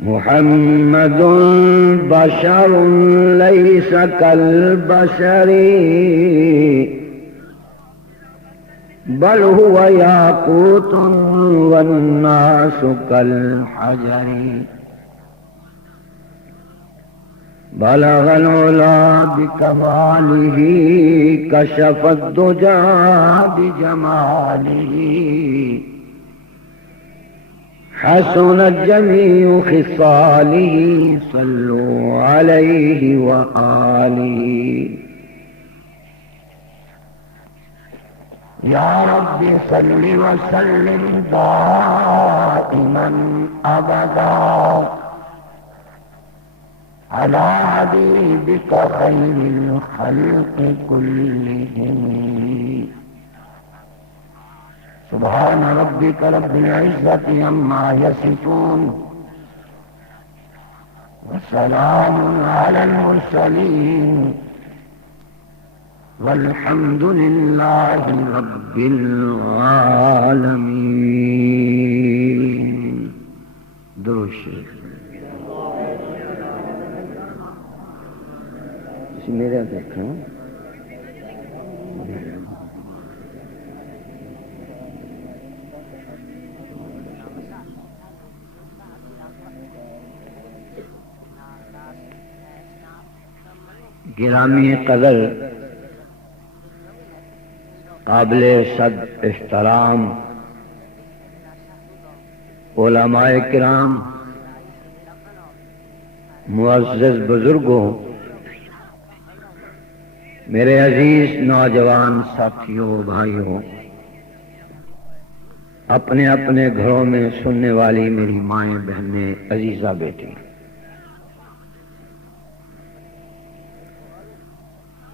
محمد بشر ليس كالبشر بل هو ياقوت والناس كالحجر بلغ العلا بكماله كشف الدجى بجماله حسنت جميع خصاله صلوا عليه وآله يا رب صل وسلم دائما أبدا على حبيبك خير الخلق كلهم سبحان ربك رب العزة عما يصفون وسلام على المرسلين والحمد لله رب العالمين. درود شریف میرے دیکھو گرامی قدر قابل صد احترام علماء کرام، معزز بزرگوں، میرے عزیز نوجوان ساتھیوں بھائیوں، اپنے اپنے گھروں میں سننے والی میری مائیں بہنیں عزیزہ بیٹی،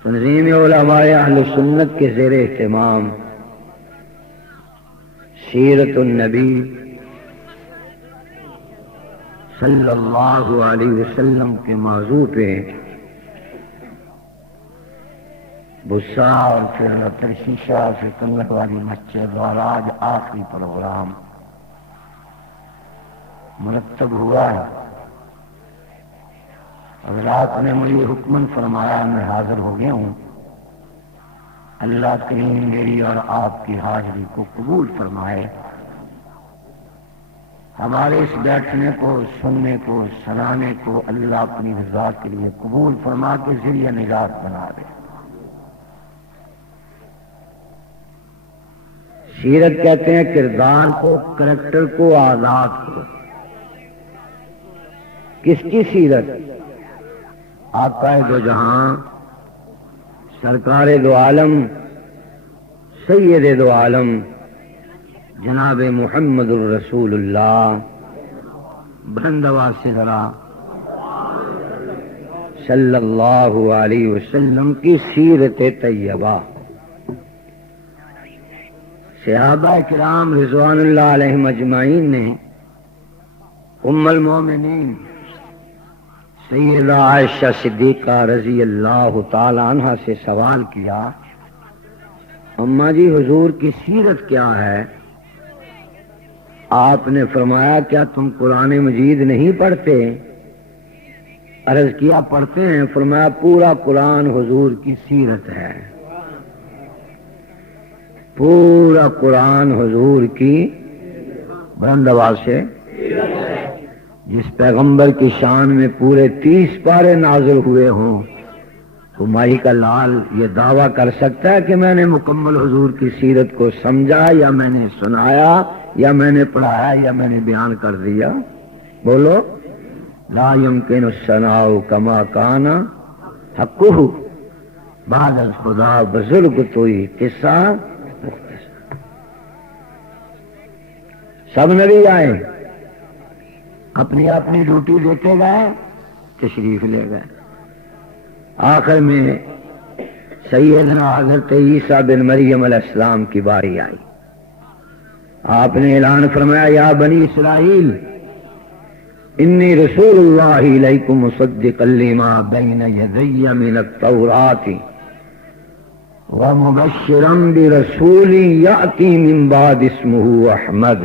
تنظیم علماء اہل سنت کے زیر اہتمام سیرت النبی صلی اللہ علیہ وسلم کے موضوع پہ بسا اور پھر ترشیشہ پھر کنگن والی مسجد اور آج آخری پروگرام مرتب ہوا ہے. حضرات نے مجھے حکم فرمایا، میں حاضر ہو گیا ہوں. اللہ کریم میری اور آپ کی حاضری کو قبول فرمائے، ہمارے اس بیٹھنے کو، سننے کو، سنانے کو اللہ اپنی رضا کے لیے قبول فرما کے ذریعہ نجات بنا دے. سیرت کہتے ہیں کردار کو، کریکٹر کو، عادات کو. کس کی سیرت؟ آقا دو جہاں، سرکار دو عالم، سید دو عالم جناب محمد الرسول اللہ. بلند آواز سے ذرا صلی اللہ علیہ وسلم کی سیرت طیبہ. صحابہ کرام رضوان اللہ علیہم اجمعین نے ام المومنین سیدہ عائشہ صدیقہ رضی اللہ تعالی عنہ سے سوال کیا، اماں جی حضور کی سیرت کیا ہے؟ آپ نے فرمایا کیا تم قرآن مجید نہیں پڑھتے؟ عرض کیا پڑھتے ہیں. فرمایا پورا قرآن حضور کی سیرت ہے، پورا قرآن حضور کی بلند آواز سے. جس پیغمبر کی شان میں پورے 30 پارے نازل ہوئے ہوں تو مائی کا لال یہ دعویٰ کر سکتا ہے کہ میں نے مکمل حضور کی سیرت کو سمجھا، یا میں نے سنایا، یا میں نے پڑھایا، یا میں نے بیان کر دیا؟ بولو. لا يمكن الثناء كما كان حقه بعد الخدا بزرگ توئی قصہ مختصر. سب نبی آئے، اپنی اپنی ڈیوٹی دیتے گئے، تشریف لے گئے. آخر میں سیدنا حضرت عیسیٰ بن مریم علیہ السلام کی باری آئی. آپ نے اعلان فرمایا یا بنی اسرائیل انی رسول اللہ الیکم مصدقا لما بین یدی من التوراۃ ومبشرا برسول یأتی من بعد اسمہ احمد.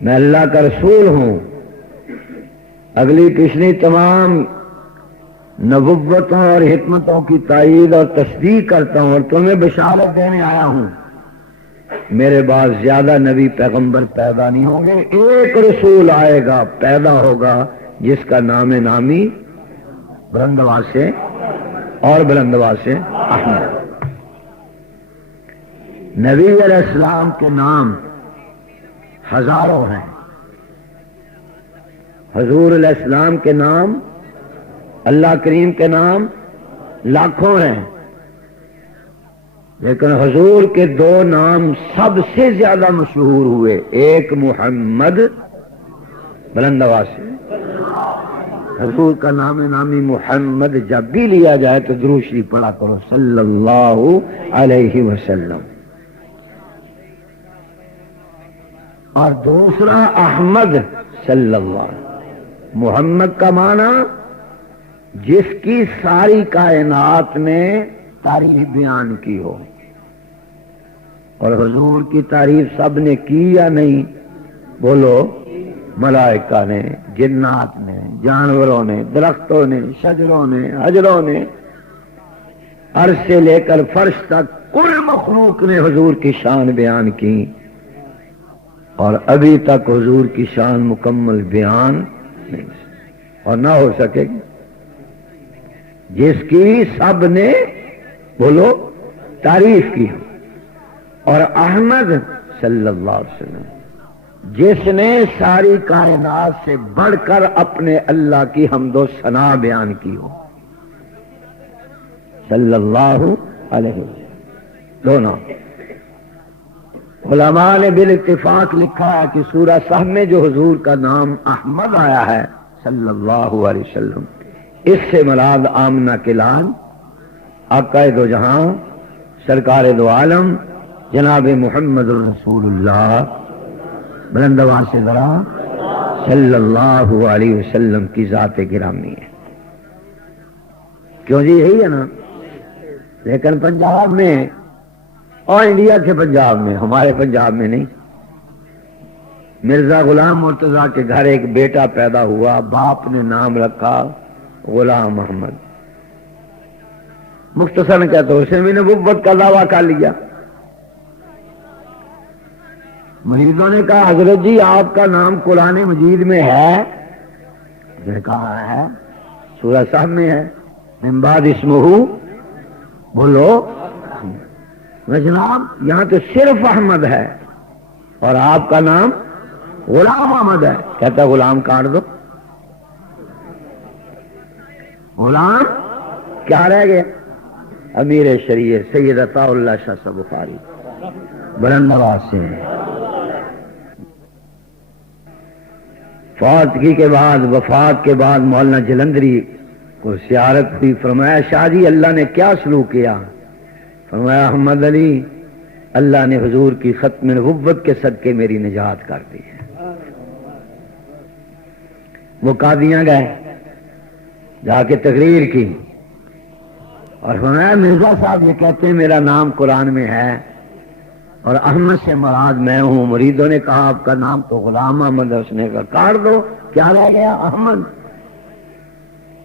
میں اللہ کا رسول ہوں، اگلی پچھلی تمام نبوتوں اور حکمتوں کی تائید اور تصدیق کرتا ہوں اور تمہیں بشارت دینے آیا ہوں، میرے بعد زیادہ نبی پیغمبر پیدا نہیں ہوں گے، ایک رسول آئے گا، پیدا ہوگا، جس کا نام نامی بلند آواز سے اور بلند آواز سے احمد۔ نبی علیہ السلام کے نام ہزاروں ہیں، حضور علیہ السلام کے نام، اللہ کریم کے نام لاکھوں ہیں، لیکن حضور کے دو نام سب سے زیادہ مشہور ہوئے، ایک محمد، بلند آواز سے، حضور کا نام نامی محمد جب بھی لیا جائے تو درود شریف پڑھا کرو صلی اللہ علیہ وسلم، اور دوسرا احمد صلی اللہ علیہ وسلم۔ محمد کا معنی جس کی ساری کائنات نے تعریف بیان کی ہو، اور حضور کی تعریف سب نے کی یا نہیں؟ بولو، ملائکہ نے، جنات نے، جانوروں نے، درختوں نے، شجروں نے، حجروں نے، عرش سے لے کر فرش تک کل مخلوق نے حضور کی شان بیان کی، اور ابھی تک حضور کی شان مکمل بیان نہیں اور نہ ہو سکے گی، جس کی سب نے بولو تعریف کی، اور احمد صلی اللہ علیہ وسلم جس نے ساری کائنات سے بڑھ کر اپنے اللہ کی حمد و ثنا بیان کی ہو، صلی اللہ علیہ وسلم۔ دونوں علماء نے بالاتفاق لکھا ہے کہ سورہ صحف میں جو حضور کا نام احمد آیا ہے صلی اللہ علیہ وسلم، اس سے مراد آمنہ کے لال، آقا دو جہاں، سرکار دو عالم، جناب محمد الرسول اللہ، بلند آواز سے ذرا، صلی اللہ علیہ وسلم کی ذات گرامی ہے۔ کیوں جی؟ یہی ہے نا، لیکن پنجاب میں اور انڈیا کے پنجاب میں، ہمارے پنجاب میں نہیں، مرزا غلام مرتضیٰ کے گھر ایک بیٹا پیدا ہوا، باپ نے نام رکھا غلام محمد، مختصر کہتے ہیں اسے بھی نبوت کا دعویٰ کر لیا۔ مریدوں نے کہا حضرت جی آپ کا نام قرآن مجید میں ہے؟ اس نے کہا ہے، سورہ صحف میں ہے، من بعد اسمہ، بولو جناب یہاں تو صرف احمد ہے اور آپ کا نام غلام احمد ہے۔ کہتا غلام کاٹ دو، غلام کیا رہ گیا؟ امیر شریعت سید عطا اللہ شاہ صاحب بخاری، بلند آواز سے۔ فوتگی کے بعد، وفات کے بعد مولانا جلندری کو زیارت ہوئی، فرمایا شاہ جی اللہ نے کیا سلوک کیا؟ فرمایا احمد علی، اللہ نے حضور کی ختم نبوت کے صدقے میری نجات کر دی ہے۔ وہ قادیاں گئے، جا کے تقریر کی اور فرمایا مرزا صاحب یہ کہتے ہیں میرا نام قرآن میں ہے اور احمد سے مراد میں ہوں۔ مریدوں نے کہا آپ کا نام تو غلام احمد ہے، اس نے کہا کاٹ دو، کیا رہ گیا؟ احمد۔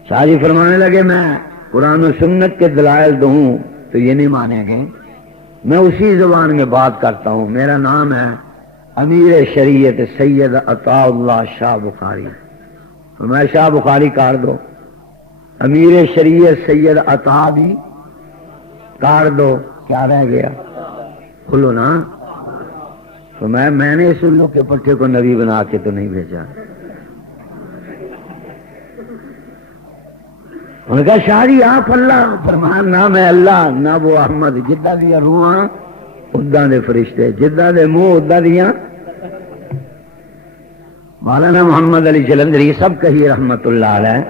شاہ جی فرمانے لگے میں قرآن و سنت کے دلائل دوں تو یہ نہیں مانیں گے، میں اسی زبان میں بات کرتا ہوں، میرا نام ہے امیر شریعت سید عطا اللہ شاہ بخاری۔ فرمایا شاہ بخاری کاٹ دو، امیر شریعت سید عطا بھی کاٹ دو، کیا رہ گیا؟ کھلو نا۔ تو میں نے اس الو کے پٹھے کو نبی بنا کے تو نہیں بھیجا۔ انہوں نے کہا شاہ جی آپ اللہ، فرمایا نہ میں اللہ نہ وہ احمد، جدہ دیا روحاں ادا دے فرشتے، جدہ دے منہ ادا دیا۔ مولانا محمد علی جلندری سب کہی رحمت اللہ علیہ،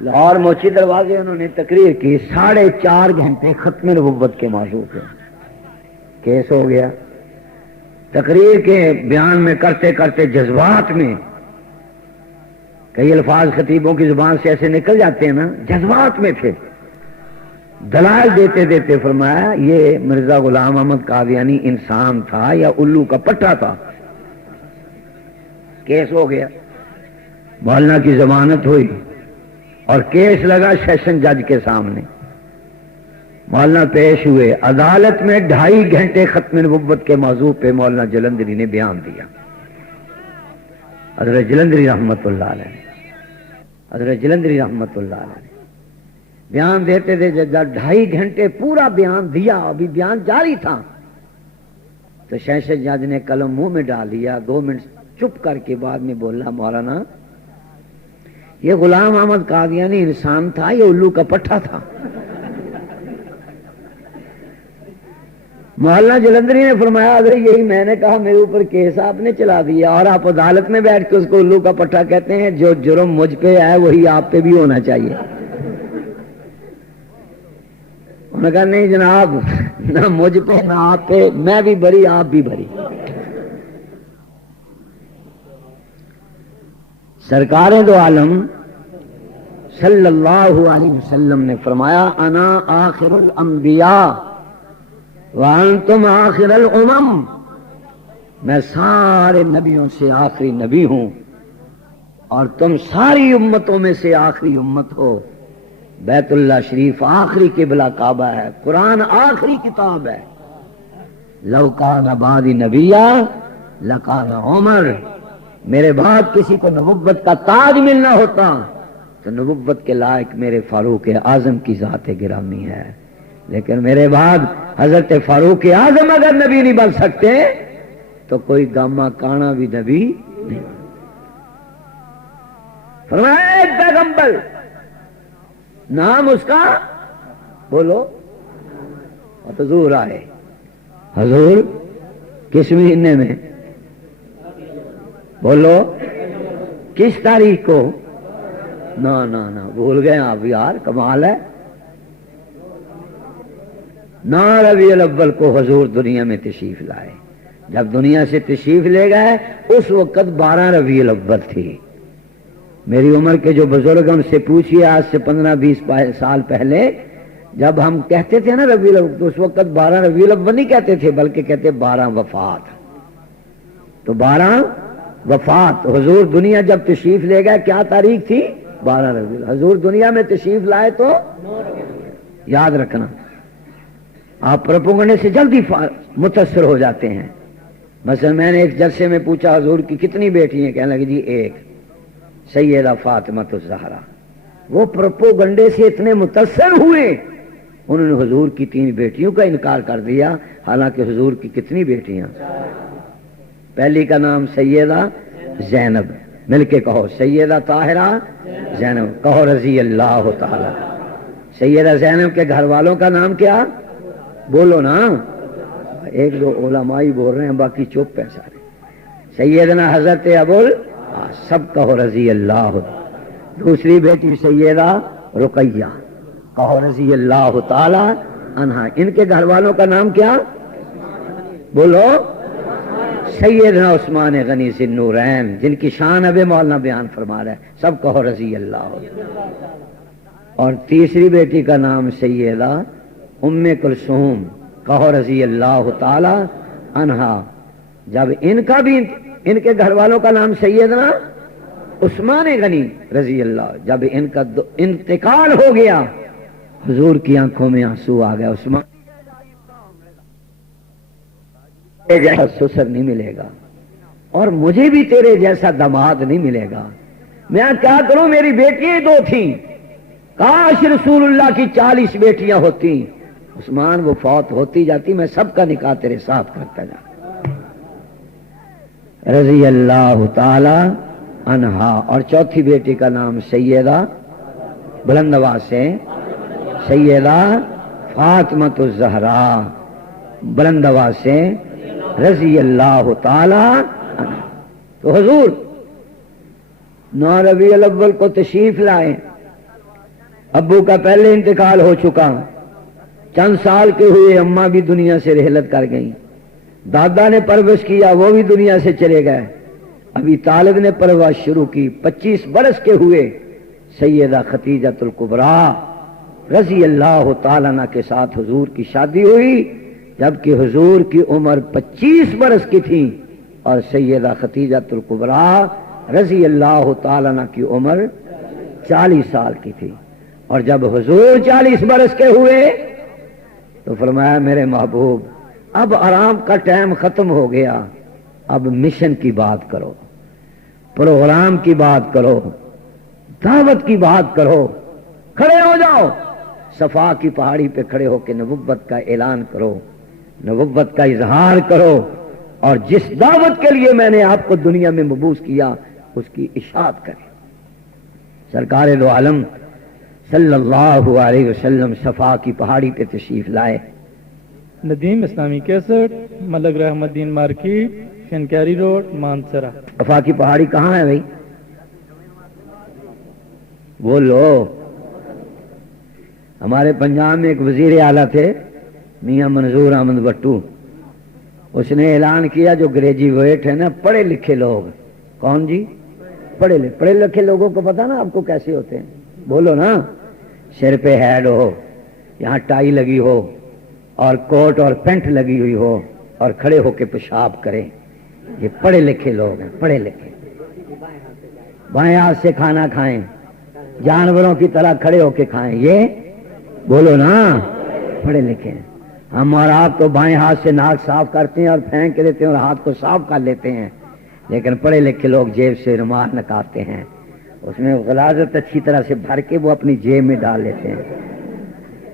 لاہور موچی دروازے انہوں نے تقریر کی، 4.5 گھنٹے ختم نبوت کے موضوع پہ کیس ہو گیا۔ تقریر کے بیان میں کرتے کرتے جذبات میں کئی الفاظ خطیبوں کی زبان سے ایسے نکل جاتے ہیں نا، جذبات میں تھے، دلائل دیتے دیتے فرمایا یہ مرزا غلام احمد قادیانی انسان تھا یا الو کا پٹھا تھا؟ کیس ہو گیا۔ مولانا کی ضمانت ہوئی اور کیس لگا سیشن جج کے سامنے. مولانا پیش ہوئے عدالت میں. 2.5 گھنٹے ختم نبوت کے موضوع پہ مولانا جلندری نے بیان دیا. حضرت جلندری رحمت اللہ علیہ حضرت جلندری رحمت اللہ علیہ بیان دیتے تھے. جب 2.5 گھنٹے پورا بیان دیا, ابھی بیان جاری تھا, تو سیشن جج نے قلم منہ میں ڈال دیا. 2 منٹ چپ کر کے بعد میں بولا, مولانا یہ غلام احمد قادیانی انسان تھا, یہ الو کا پٹھا تھا. مولانا جلندری نے فرمایا, حضرت یہی میں نے کہا, میرے اوپر کیس آپ نے چلا دیا اور آپ عدالت میں بیٹھ کے اس کو الو کا پٹھا کہتے ہیں. جو جرم مجھ پہ ہے وہی آپ پہ بھی ہونا چاہیے. انہوں نے کہا نہیں جناب, نہ مجھ پہ نہ آپ پہ, میں بھی بری آپ بھی بری. سرکار دو عالم صلی اللہ علیہ وسلم نے فرمایا, انا آخر الانبیاء وانتم آخر الامم, میں سارے نبیوں سے آخری نبی ہوں اور تم ساری امتوں میں سے آخری امت ہو. بیت اللہ شریف آخری قبلہ کعبہ ہے, قرآن آخری کتاب ہے. لو کان بعدی نبیا لکان عمر, میرے بعد کسی کو نبوت کا تاج ملنا ہوتا تو نبوت کے لائق میرے فاروق اعظم کی ذات گرامی ہے. لیکن میرے بعد حضرت فاروق اعظم اگر نبی نہیں بن سکتے تو کوئی گاما کانا بھی نبی نہیں. فرمایا ایک پیغمبر, نام اس کا بولو. حضور آئے. حضور کس مہینے میں بولو, کس تاریخ کو؟ نہ بھول گئے آپ یار, کمال ہے. 9 ربیع الاول کو حضور دنیا میں تشریف لائے. جب دنیا سے تشریف لے گئے اس وقت 12 ربیع الاول تھی. میری عمر کے جو بزرگ ہم سے پوچھئے, آج سے 15-20 سال پہلے جب ہم کہتے تھے نا ربیع الاول, تو اس وقت 12 ربیع الاول نہیں کہتے تھے, بلکہ کہتے 12 وفات. تو 12 وفات. حضور دنیا جب تشریف لے گئے کیا تاریخ تھی؟ 12 ربیع. حضور دنیا میں تشریف لائے تو یاد رکھنا, آپ پروپیگنڈے سے جلدی متاثر ہو جاتے ہیں. مثلا میں نے ایک جلسے میں پوچھا حضور کی کتنی بیٹی ہیں؟ کہنے لگے جی ایک, سیدہ فاطمہ الزہرا. وہ پروپیگنڈے سے اتنے متاثر ہوئے انہوں نے حضور کی 3 بیٹیوں کا انکار کر دیا, حالانکہ حضور کی کتنی بیٹیاں؟ پہلی کا نام سیدہ زینب, مل کے کہو سیدہ طاہرہ زینب, کہو رضی اللہ تعالی. سیدہ زینب کے گھر والوں کا نام کیا؟ بولو نا. 1-2 علماء بول رہے ہیں, باقی چپ ہے سارے. سیدنا حضرت ابو سب کہو رضی اللہ. دوسری بیٹی سیدہ رقیہ, کہو رضی اللہ تعالی عنہا. ان کے گھر والوں کا نام کیا؟ بولو. سیدنا عثمان غنی ذی النورین, جن کی شان اب مولانا بیان فرما رہا ہے, سب کہو رضی اللہ. اور تیسری بیٹی کا نام سیدہ ام کلثوم, کہو رضی اللہ تعالی عنہا. جب ان کا بھی ان کے گھر والوں کا نام سیدنا عثمان غنی رضی اللہ, جب ان کا انتقال ہو گیا حضور کی آنکھوں میں آنسو آ گیا. عثمان جیسا سسر نہیں ملے گا اور مجھے بھی تیرے جیسا داماد نہیں ملے گا. میں کیا کروں, میری بیٹیاں 2 تھیں, کاش رسول اللہ کی 40 بیٹیاں ہوتی. عثمان وہ فوت ہوتی جاتی, میں سب کا نکاح تیرے ساتھ کرتا جا. رضی اللہ تعالی عنہا. اور چوتھی بیٹی کا نام سیدہ, بلند آواز سے, سیدہ فاطمہ الزہرا, بلند آواز سے رضی اللہ تعالی عنہ. تو حضور 9 ربیع الاول کو تشریف لائے. ابو کا پہلے انتقال ہو چکا, چند سال کے ہوئے اماں بھی دنیا سے رحلت کر گئیں. دادا نے پرورش کیا, وہ بھی دنیا سے چلے گئے. ابھی طالب نے پرورش شروع کی. 25 برس کے ہوئے سیدہ خدیجہ الکبریٰ رضی اللہ تعالیٰ عنہ کے ساتھ حضور کی شادی ہوئی, جبکہ حضور کی عمر 25 برس کی تھی اور سیدہ خدیجہ الکبریٰ رضی اللہ تعالیٰ عنہ کی عمر 40 سال کی تھی، اور جب حضور 40 برس کے ہوئے تو فرمایا میرے محبوب اب آرام کا ٹائم ختم ہو گیا، اب مشن کی بات کرو، پروگرام کی بات کرو، دعوت کی بات کرو، کھڑے ہو جاؤ، صفا کی پہاڑی پہ کھڑے ہو کے نبوت کا اعلان کرو، نبوت کا اظہار کرو، اور جس دعوت کے لیے میں نے آپ کو دنیا میں مبعوث کیا اس کی اشاعت کریں۔ سرکار دو عالم صلی اللہ علیہ وسلم صفا کی پہاڑی پہ تشریف لائے۔ ندیم اسلامی کیسٹ، ملک رحمت الدین مارکیٹ، شنکیری روڈ، مانسرا۔ صفا کی پہاڑی کہاں ہے بھائی؟ بولو۔ ہمارے پنجاب میں ایک وزیر اعلیٰ تھے میاں منظور احمد بٹو، اس نے اعلان کیا جو گریجویٹ ہے نا، پڑھے لکھے لوگ، کون جی؟ پڑھے لکھے لوگوں کو پتا نا آپ کو کیسے ہوتے ہیں؟ بولو نا، سر پہ ہیڈ ہو، یہاں ٹائی لگی ہو اور کوٹ اور پینٹ لگی ہوئی ہو اور کھڑے ہو کے پیشاب کریں، یہ پڑھے لکھے لوگ ہیں، پڑھے لکھے۔ بائیں ہاتھ سے کھانا کھائیں، جانوروں کی طرح کھڑے ہو کے کھائیں، یہ بولو نا پڑھے لکھے ہیں۔ ہم اور آپ تو بائیں ہاتھ سے ناک صاف کرتے ہیں اور پھینک کے دیتے ہیں اور ہاتھ کو صاف کر لیتے ہیں، لیکن پڑھے لکھے لوگ جیب سے رومال نکالتے ہیں، اس میں غلاظت اچھی طرح سے بھر کے وہ اپنی جیب میں ڈال لیتے ہیں۔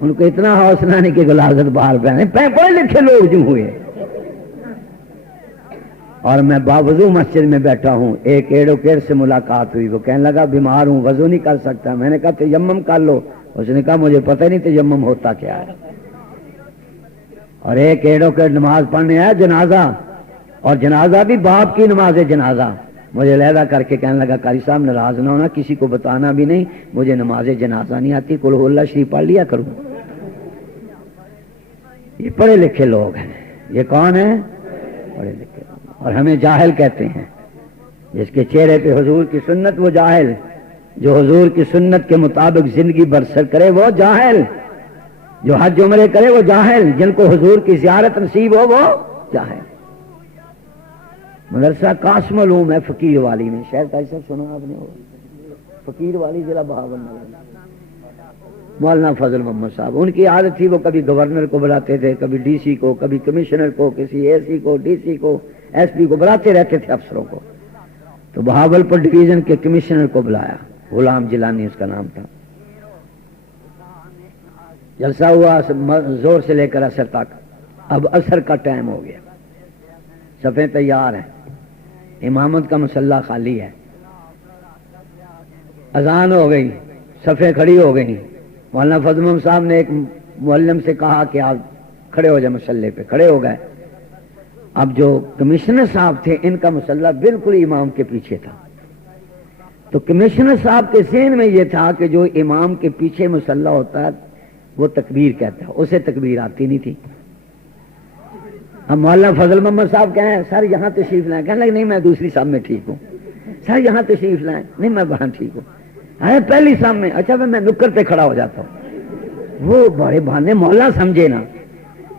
ان کو اتنا حوصلہ نہیں کہ غلاظت باہر پہنے، پڑھے لکھے لوگ جو ہوئے۔ اور میں باوضو مسجد میں بیٹھا ہوں، ایک ایڈوکیٹ سے ملاقات ہوئی، وہ کہنے لگا بیمار ہوں، وضو نہیں کر سکتا۔ میں نے کہا تیمم کر لو، اس نے کہا مجھے پتہ نہیں تیمم ہوتا کیا ہے۔ اور ایک ایڈوکیٹ نماز پڑھنے آیا جنازہ، اور جنازہ بھی باپ کی نماز جنازہ، مجھے لہذا کر کے کہنے لگا قاری صاحب ناراض نہ ہونا، کسی کو بتانا بھی نہیں، مجھے نماز جنازہ نہیں آتی، قل ہو اللہ شریف پڑھ لیا کروں۔ یہ پڑھے لکھے لوگ ہیں۔ یہ کون ہیں؟ پڑھے لکھے لوگ۔ اور ہمیں جاہل کہتے ہیں، جس کے چہرے پہ حضور کی سنت وہ جاہل، جو حضور کی سنت کے مطابق زندگی بسر کرے وہ جاہل، جو حج عمرے کرے وہ جاہل، جن کو حضور کی زیارت نصیب ہو وہ جاہل۔ مدرسہ قاسم علوم ہے فقیر والی میں، شاید کیسا سنا آپ نے؟ فقیر والی ضلع بہاولپور، مولانا فضل محمد صاحب، ان کی عادت تھی وہ کبھی گورنر کو بلاتے تھے، کبھی ڈی سی کو، کبھی کمشنر کو، کسی اے سی کو، ڈی سی کو، ایس پی کو بلاتے رہتے تھے افسروں کو۔ تو بہاولپور ڈویژن کے کمشنر کو بلایا، غلام جیلانی اس کا نام تھا۔ جلسہ ہوا زور سے لے کر عصر تک، اب عصر کا ٹائم ہو گیا، صفیں تیار ہیں، امامت کا مصلی خالی ہے، اذان ہو گئی، صفیں کھڑی ہو گئی۔ مولانا فضل محمد صاحب نے ایک معلم سے کہا کہ آپ کھڑے ہو جائیں مصلی پہ، کھڑے ہو گئے۔ اب جو کمشنر صاحب تھے ان کا مصلی بالکل امام کے پیچھے تھا، تو کمشنر صاحب کے ذہن میں یہ تھا کہ جو امام کے پیچھے مصلی ہوتا ہے وہ تکبیر کہتا ہے، اسے تکبیر آتی نہیں تھی۔ اب مولانا فضل محمد صاحب کہیں سر یہاں تشریف لائیں، کہنے لگے نہیں میں دوسری صاحب میں ٹھیک ہوں۔ سر یہاں تشریف لائیں، نہیں میں وہاں ٹھیک ہوں۔ ارے پہلی صاحب میں، اچھا میں نکر پہ کھڑا ہو جاتا ہوں۔ وہ بڑے بہانے مولانا سمجھے نا،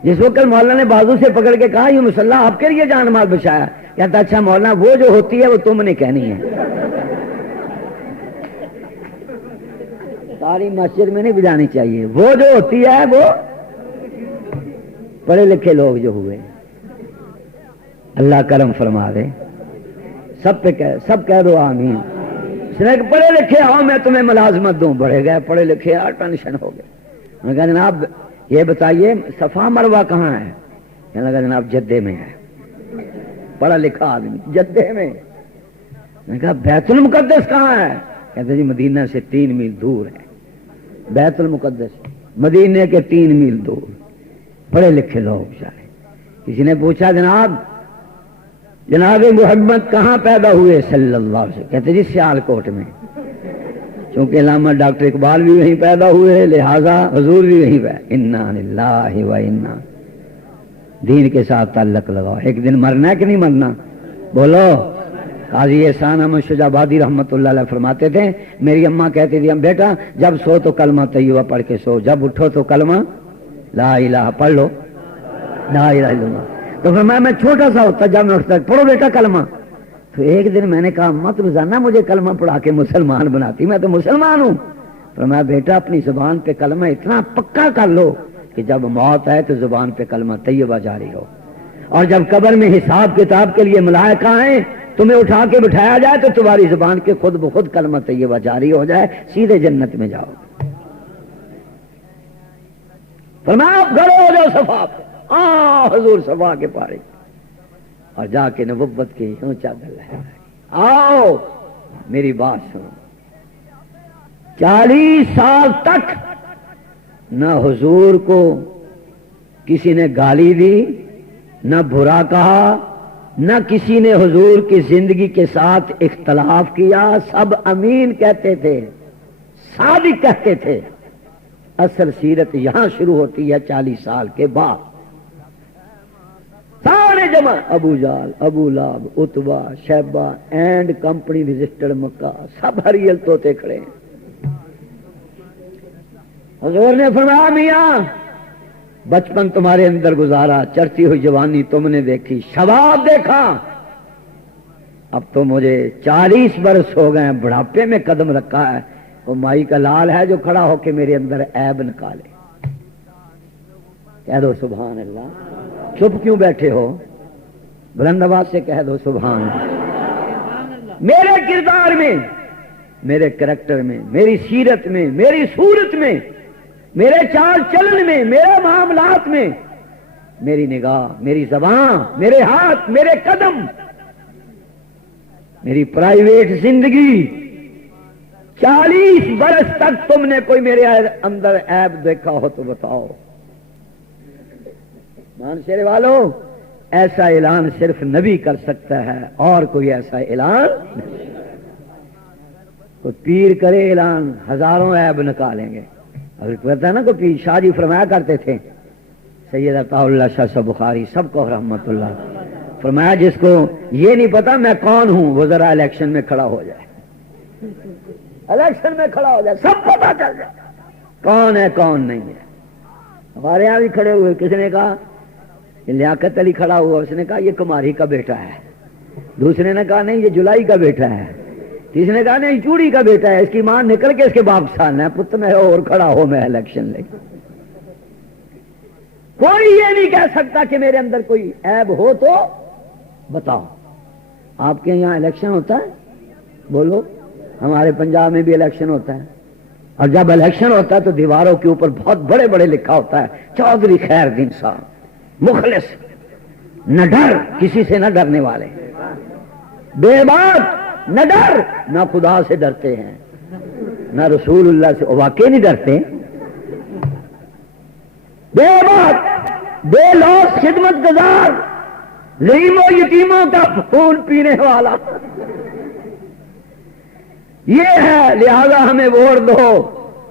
جس وقت مولانا نے بازو سے پکڑ کے کہا یہ مصلی آپ کے لیے جان مال بچایا، کہتا اچھا مولانا وہ جو ہوتی ہے وہ تم نے کہنی ہے، ساری مسجد میں نہیں بجانی چاہیے، وہ جو ہوتی ہے وہ پڑھے لکھے لوگ جو ہوئے۔ اللہ کرم فرما دے، سب پہ سب کہہ دو آمین۔ اس نے کہ پڑھے لکھے آؤ میں تمہیں ملازمت دوں، بڑھے گئے پڑھے لکھے آ، ٹینشن ہو گئے۔ میں نے کہا جناب یہ بتائیے صفا مروہ کہاں ہے؟ کہنے لگا جناب جدے میں ہے۔ پڑھا لکھا آدمی جدے میں۔ میں نے کہا بیت المقدس کہاں ہے؟ کہتے جی مدینہ سے 3 میل دور ہے بیت المقدس، مدینے کے 3 میل دور۔ پڑھے لکھے لوگ بیچارے۔ کسی نے پوچھا جناب محمد کہاں پیدا ہوئے صلی اللہ علیہ وسلم؟ کہتے جی سیالکوٹ میں، چونکہ علامہ ڈاکٹر اقبال بھی وہیں پیدا ہوئے لہذا حضور بھی وہیں پہ۔ انا للہ و انا، دین کے ساتھ تعلق لگاؤ، ایک دن مرنا ہے کہ نہیں مرنا؟ بولو۔ قاضی احسان احمد شجاع آبادی رحمت اللہ علیہ فرماتے تھے میری اماں کہتی تھی بیٹا جب سو تو کلمہ طیبہ پڑھ کے سو، جب اٹھو تو کلمہ لا الہ پڑھ لو، لا الہ الا اللہ۔ تو فرمایا میں چھوٹا سا ہوتا جب میں اٹھتا پڑھو بیٹا کلمہ، تو ایک دن میں نے کہا مت روزانہ مجھے کلمہ پڑھا کے مسلمان بناتی، میں تو مسلمان ہوں۔ فرمایا بیٹا اپنی زبان پہ کلمہ اتنا پکا کر لو کہ جب موت آئے تو زبان پہ کلمہ طیبہ جاری ہو، اور جب قبر میں حساب کتاب کے لیے ملائکہ آئیں تمہیں اٹھا کے بٹھایا جائے تو تمہاری زبان کے خود بخود کلمہ طیبہ جاری ہو جائے، سیدھے جنت میں جاؤ۔ فرمایا آپ گھر ہو جاؤ صفا پہ، حضور صفا کے پارے اور جا کے نبوت کی اونچا دل ہے، آؤ میری بات سنو۔ 40 سال تک نہ حضور کو کسی نے گالی دی، نہ برا کہا، نہ کسی نے حضور کی زندگی کے ساتھ اختلاف کیا، سب امین کہتے تھے، صادق کہتے تھے۔ اصل سیرت یہاں شروع ہوتی ہے 40 سال کے بعد۔ سارے جمع، ابو جال، ابو لاب، اتبا، شیبہ اینڈ کمپنی وزٹڈ مکہ، سب ہریل توتے کھڑے ہیں۔ حضور نے فرمایا میاں بچپن تمہارے اندر گزارا، چڑھتی ہوئی جوانی تم نے دیکھی، شباب دیکھا، اب تو مجھے 40 برس ہو گئے، بڑھاپے میں قدم رکھا ہے، وہ مائی کا لال ہے جو کھڑا ہو کے میرے اندر عیب نکالے۔ کہہ دو سبحان اللہ۔ چپ کیوں بیٹھے ہو؟ بلند آواز سے کہہ دو سبحان اللہ۔ میرے کردار میں، میرے کریکٹر میں، میری سیرت میں، میری صورت میں، میرے چال چلن میں، میرے معاملات میں، میری نگاہ، میری زبان، میرے ہاتھ، میرے قدم، میری پرائیویٹ زندگی، 40 برس تک تم نے کوئی میرے اندر عیب دیکھا ہو تو بتاؤ۔ مان شیر والو، ایسا اعلان صرف نبی کر سکتا ہے، اور کوئی ایسا اعلان نہیں۔ کوئی پیر کرے اعلان، ہزاروں عیب نکالیں گے۔ ابھی پتا نا، کوئی پیر شاہ جی فرمایا کرتے تھے، سید عطا اللہ شاہ صاحب بخاری سب کو رحمت اللہ، فرمایا جس کو یہ نہیں پتا میں کون ہوں وہ ذرا الیکشن میں کھڑا ہو جائے، الیکشن میں کھڑا ہو جائے، سب پتا چل جائے کون ہے کون نہیں ہے۔ ہمارے یہاں بھی کھڑے ہوئے، کسی نے کہا لیاقت علی کھڑا ہوا، اس نے کہا یہ کماری کا بیٹا ہے، دوسرے نے کہا نہیں یہ جولائی کا بیٹا ہے، تیسرے نے کہا نہیں چوڑی کا بیٹا ہے، اس کی ماں نکل کے اس کے باپ سالنا ہے، پت میں اور کھڑا ہو میں الیکشن لے۔ کوئی یہ نہیں کہہ سکتا کہ میرے اندر کوئی عیب ہو تو بتاؤ۔ آپ کے یہاں الیکشن ہوتا ہے؟ بولو۔ ہمارے پنجاب میں بھی الیکشن ہوتا ہے، اور جب الیکشن ہوتا ہے تو دیواروں کے اوپر بہت بڑے بڑے لکھا ہوتا ہے چودھری خیر دین صاحب مخلص، نہ ڈر، کسی سے نہ ڈرنے والے، بے بات، نہ ڈر، نہ خدا سے ڈرتے ہیں نہ رسول اللہ سے، واقعی نہیں ڈرتے، بے بات، بے لوس، خدمت گزار، غریبوں یتیموں کا خون پینے والا، یہ ہے۔ لہذا ہمیں ووٹ دو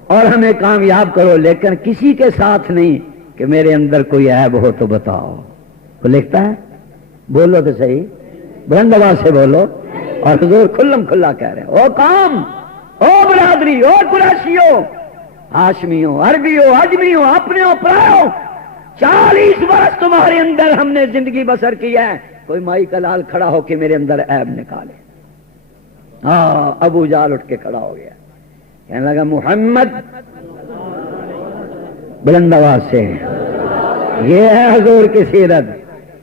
اور ہمیں کامیاب کرو، لیکن کسی کے ساتھ نہیں کہ میرے اندر کوئی عیب ہو تو بتاؤ۔ وہ لکھتا ہے، بولو تو صحیح، بلند آواز سے بولو۔ اور حضور کھلم کھلا کہہ رہے ہیں، او قوم، او برادری، او قریشیوں، ہاشمیوں، عربیوں، اجمیوں، اپنےوں، پرایوں، 40 برس تمہارے اندر ہم نے زندگی بسر کی ہے، کوئی مائی کا لال کھڑا ہو کے میرے اندر عیب نکالے۔ ہاں، ابو جال اٹھ کے کھڑا ہو گیا، کہنے لگا محمد، بلند آواز سے، یہ ہے حضور کی سیرت۔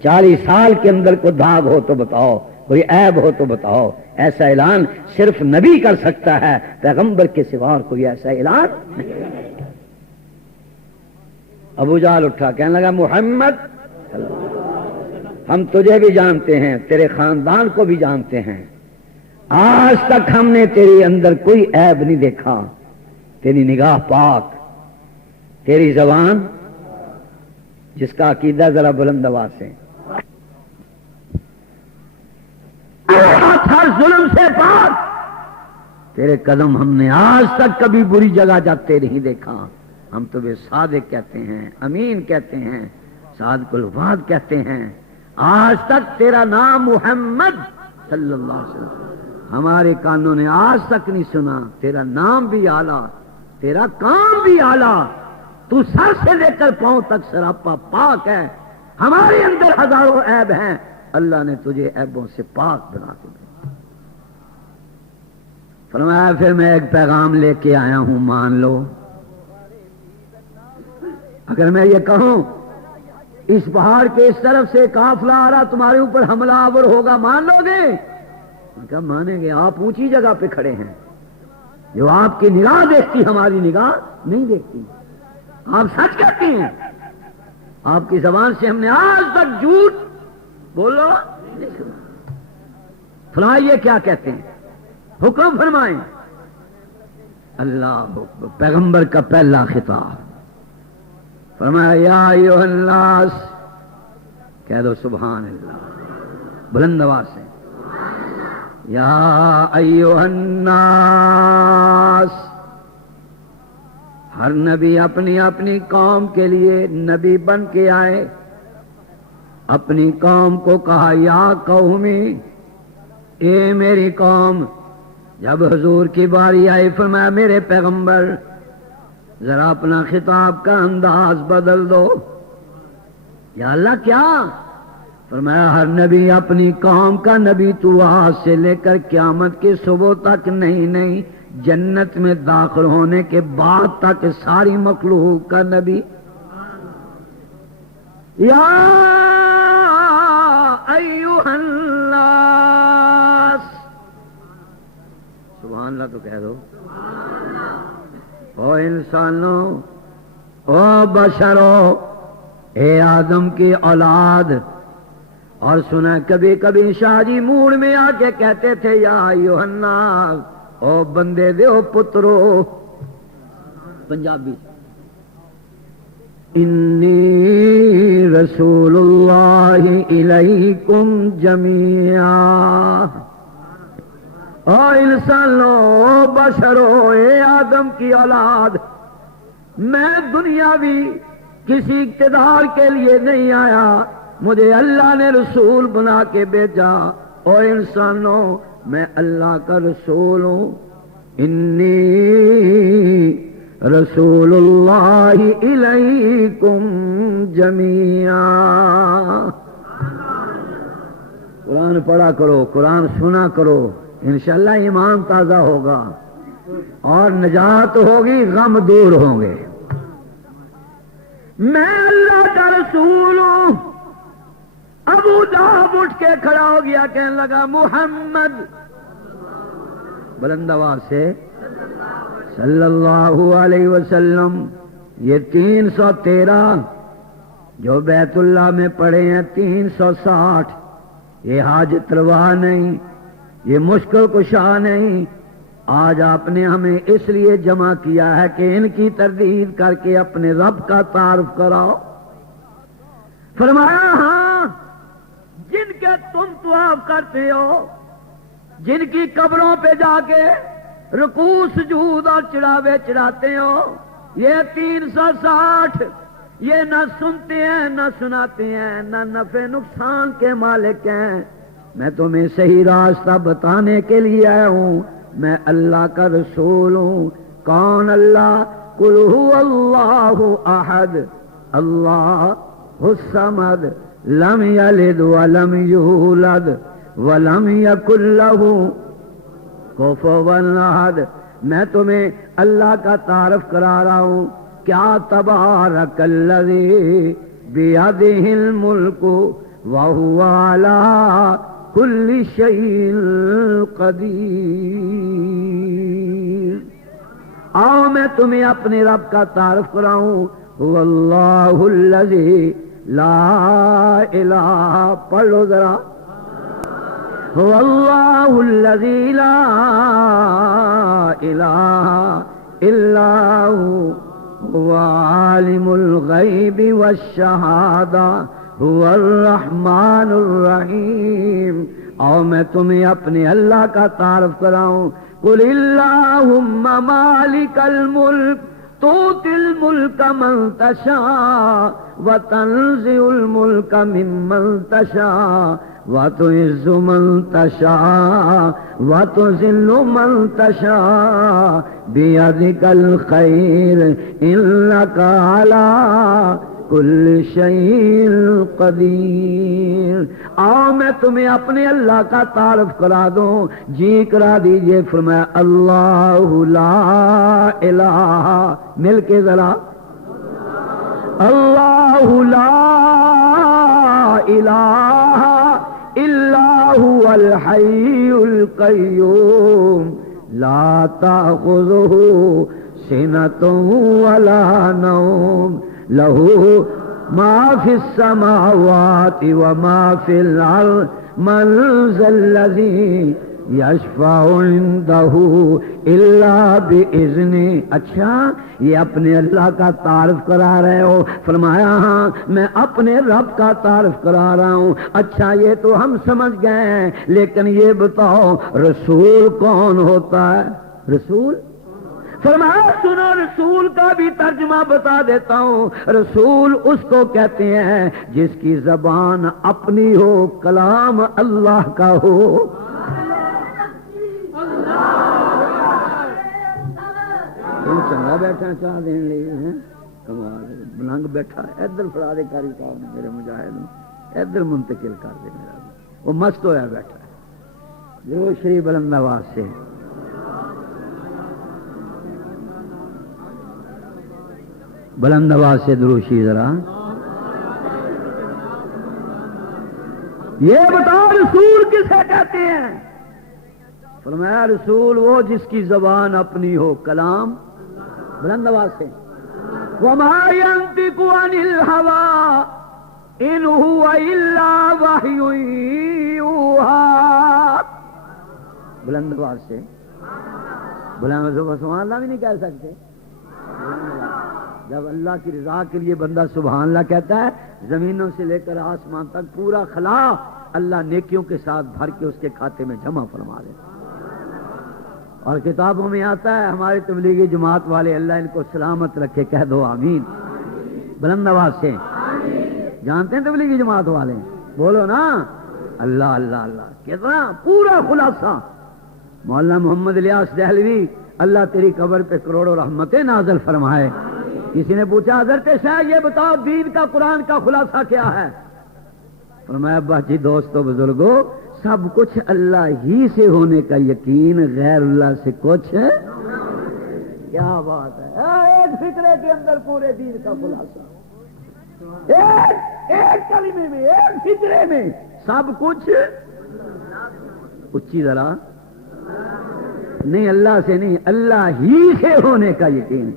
40 سال کے اندر کوئی داغ ہو تو بتاؤ، کوئی عیب ہو تو بتاؤ۔ ایسا اعلان صرف نبی کر سکتا ہے، پیغمبر کے سوا اور کوئی ایسا اعلان نہیں۔ ابو جہل اٹھا، کہنے لگا محمد، ہم تجھے بھی جانتے ہیں، تیرے خاندان کو بھی جانتے ہیں، آج تک ہم نے تیرے اندر کوئی عیب نہیں دیکھا، تیری نگاہ پاک، تیری زبان، جس کا عقیدہ ذرا بلند آواز سے، ہر ظلم سے پاک، تیرے قدم ہم نے آج تک کبھی بری جگہ جاتے نہیں دیکھا، ہم تو بے صادق کہتے ہیں، امین کہتے ہیں، صادق الوعد کہتے ہیں، آج تک تیرا نام محمد صلی اللہ علیہ وسلم ہمارے کانوں نے آج تک نہیں سنا، تیرا نام بھی اعلیٰ، تیرا کام بھی اعلیٰ، تو سر سے لے کر پاؤں تک سراپا پاک ہے، ہمارے اندر ہزاروں عیب ہیں، اللہ نے تجھے عیبوں سے پاک بنا کے دیا۔ فرمایا پھر میں ایک پیغام لے کے آیا ہوں، مان لو۔ اگر میں یہ کہوں اس پہاڑ کے اس طرف سے قافلہ آ رہا تمہارے اوپر حملہ آور ہوگا، مان لو گے؟ کیا مانیں گے؟ آپ اونچی جگہ پہ کھڑے ہیں، جو آپ کی نگاہ دیکھتی ہماری نگاہ نہیں دیکھتی، آپ سچ کہتی ہیں، آپ کی زبان سے ہم نے آج تک جھوٹ بولو نہیں سنا۔ فلاں یہ کیا کہتے ہیں؟ حکم فرمائیں۔ اللہ اکبر، پیغمبر کا پہلا خطاب، فرمایا یا ایھا الناس، کہہ دو سبحان اللہ بلند آواز سے، یا ایھا الناس۔ ہر نبی اپنی اپنی قوم کے لیے نبی بن کے آئے، اپنی قوم کو کہا یا قومی، اے میری قوم۔ جب حضور کی باری آئی فرمایا میرے پیغمبر ذرا اپنا خطاب کا انداز بدل دو۔ یا اللہ کیا؟ فرمایا ہر نبی اپنی قوم کا نبی، تو آج سے لے کر قیامت کی صبح تک نہیں، جنت میں داخل ہونے کے بعد تک ساری مخلوق کا نبی۔ یا ایھا الناس، سبحان اللہ تو کہہ دو۔ او انسانوں، او بشروں، اے آدم کی اولاد۔ اور سنا کبھی کبھی شاہ جی موڑ میں آ کے کہتے تھے یا ایھا الناس، او بندے دیو پترو، پنجابی۔ انی رسول اللہ الیکم جمیعا۔ او انسانوں، او بشرو، اے آدم کی اولاد، میں دنیاوی کسی اقتدار کے لیے نہیں آیا، مجھے اللہ نے رسول بنا کے بھیجا۔ او انسانوں، میں اللہ کا رسول ہوں۔ انی رسول اللہ الیکم جمیعا۔ قرآن پڑھا کرو، قرآن سنا کرو، انشاءاللہ ایمان تازہ ہوگا اور نجات ہوگی، غم دور ہوں گے۔ میں اللہ کا رسول ہوں۔ ابو جہل اٹھ کے کھڑا ہو گیا، کہنے لگا محمد، بلند آواز سے، صلی اللہ علیہ وسلم۔ یہ 313 جو بیت اللہ میں پڑھے ہیں، 360، یہ حاجت روا نہیں، یہ مشکل کشا نہیں۔ آج آپ نے ہمیں اس لیے جمع کیا ہے کہ ان کی تردید کر کے اپنے رب کا تعارف کراؤ۔ فرمایا ہاں، جن کے تم طواف کرتے ہو، جن کی قبروں پہ جا کے رکوع سجود اور چڑھاوے چڑھاتے ہو، یہ 360 یہ نہ سنتے ہیں، نہ سناتے ہیں، نہ نفع نقصان کے مالک ہیں۔ میں تمہیں صحیح راستہ بتانے کے لیے آیا ہوں، میں اللہ کا رسول ہوں۔ کون اللہ؟ قل هو اللہ احد اللہ الصمد لم یلد ولم یولد ولم یکن لہ کفوا احد۔ میں تمہیں اللہ کا تعارف کرا رہا ہوں۔ کیا تبارک الذی بیدہ الملک وہو علی کل شیء قدیر۔ آؤ میں تمہیں اپنے رب کا تعارف کراؤں۔ هو اللہ الذی لا الہ، پڑھ لو ذرا، هو اللہ الذی لا الہ الا هو عالم الغیب والشہادہ هو الرحمن الرحیم۔ اور میں تمہیں اپنے اللہ کا تعارف کراؤں۔ قل اللہم مالک الملک تؤتی الملک من تشاء وتنزع الملک ممن تشاء وتعز من تشاء وتذل من تشاء بیدک الخیر انک علی كل شيء قدير. آؤ میں تمہیں اپنے اللہ کا تعارف کرا دوں. جی کرا دیجئے. فرمایا اللہ لا الہ, مل کے ذرا اللہ لا الہ الا هو الحی القیوم لا تأخذه سنة ولا نوم له ما في السماوات وما في الأرض من ذا الذي یشفع عنده الا باذنہ. اچھا یہ اپنے اللہ کا تعارف کرا رہے ہو؟ فرمایا ہاں میں اپنے رب کا تعارف کرا رہا ہوں. اچھا یہ تو ہم سمجھ گئے ہیں, لیکن یہ بتاؤ رسول کون ہوتا ہے؟ رسول فرمایا سنو رسول کا بھی ترجمہ بتا دیتا ہوں. رسول اس کو کہتے ہیں جس کی زبان اپنی ہو, کلام اللہ کا ہو. چنگا بیٹھا چاہ دین لی ہیں کمال بلنگ بیٹھا ادھر فڑا دے کاری صاحب نے میرے مجاہد ادھر منتقل کر دے. میرا وہ مست ہویا بیٹھا ہے. جو شری بلند آواز سے بلند آواز سے دروشی ذرا. یہ بتاؤ رسول کسے کہتے ہیں؟ فرمایا رسول وہ جس کی زبان اپنی ہو, کلام بلند آواز سے. وَمَا يَنطِقُ عَنِ الْهَوَىٰ إِنْ هُوَ إِلَّا وَحْيٌ يُوحَىٰ. بلند آواز سے بلند سبحان اللہ بھی نہیں کہہ سکتے. جب اللہ کی رضا کے لیے بندہ سبحان اللہ کہتا ہے, زمینوں سے لے کر آسمان تک پورا خلا اللہ نیکیوں کے ساتھ بھر کے اس کے کھاتے میں جمع فرما دیتا. اور کتابوں میں آتا ہے ہماری تبلیغی جماعت والے اللہ ان کو سلامت رکھے, کہہ دو آمین بلند آواز سے. جانتے ہیں تبلیغی جماعت والے؟ بولو نا اللہ اللہ اللہ. کتنا پورا خلاصہ. مولانا محمد الیاس دہلوی اللہ تیری قبر پہ کروڑوں رحمتیں نازل فرمائے. کسی نے پوچھا حضرت شاہ یہ بتاؤ دین کا قرآن کا خلاصہ کیا ہے؟ فرمایا باجی دوستو بزرگو سب کچھ اللہ ہی سے ہونے کا یقین, غیر اللہ سے کچھ. کیا بات ہے. ایک فکرے کے اندر پورے دین کا خلاصہ, ایک کلمے میں, ایک فکرے میں سب کچھ. اچھی ذرا نہیں, اللہ سے نہیں, اللہ ہی سے ہونے کا یقین.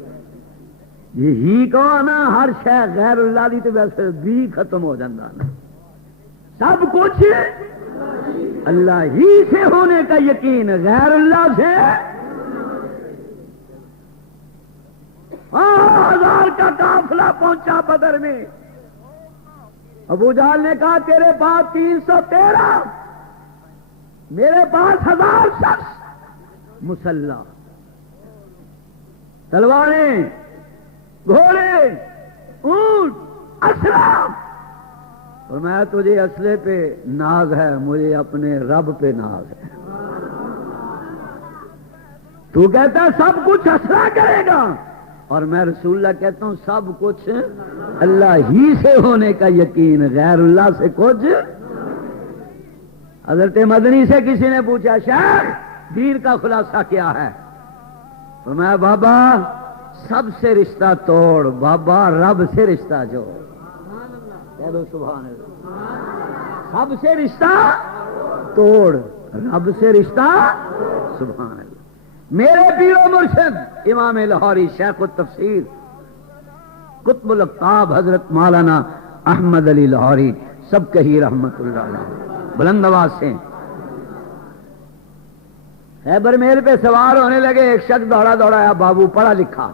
یہ ہی کو نا ہر شے غیر اللہ دی تو ویسے بھی ختم ہو جاتا نا. سب کچھ اللہ ہی سے ہونے کا یقین, غیر اللہ سے. 1000 کا قافلہ پہنچا بدر میں. ابو جہل نے کہا تیرے پاس 313, میرے پاس 1000 شخص مسلح, تلواریں, گھوڑے, اونٹ, اسلحہ. اور میں تجھے اسلحے پہ ناز ہے, مجھے اپنے رب پہ ناز ہے. تو کہتا ہے سب کچھ اسلحہ کرے گا, اور میں رسول اللہ کہتا ہوں سب کچھ اللہ ہی سے ہونے کا یقین, غیر اللہ سے کچھ. حضرت مدنی سے کسی نے پوچھا شیخ دین کا خلاصہ کیا ہے؟ فرمایا بابا سب سے رشتہ توڑ, بابا رب سے رشتہ جوڑ. کہہ دو سبحان اللہ. سب سے رشتہ توڑ, رب سے رشتہ. سبحان اللہ. میرے پیر و مرشد امام لاہوری شیخ التفسیر قطب الاقطاب حضرت مولانا احمد علی لاہوری سب کہی رحمت اللہ علیہ بلند آواز سے. خیبر میل پہ سوار ہونے لگے, ایک شخص دوڑا آیا, بابو پڑھا لکھا.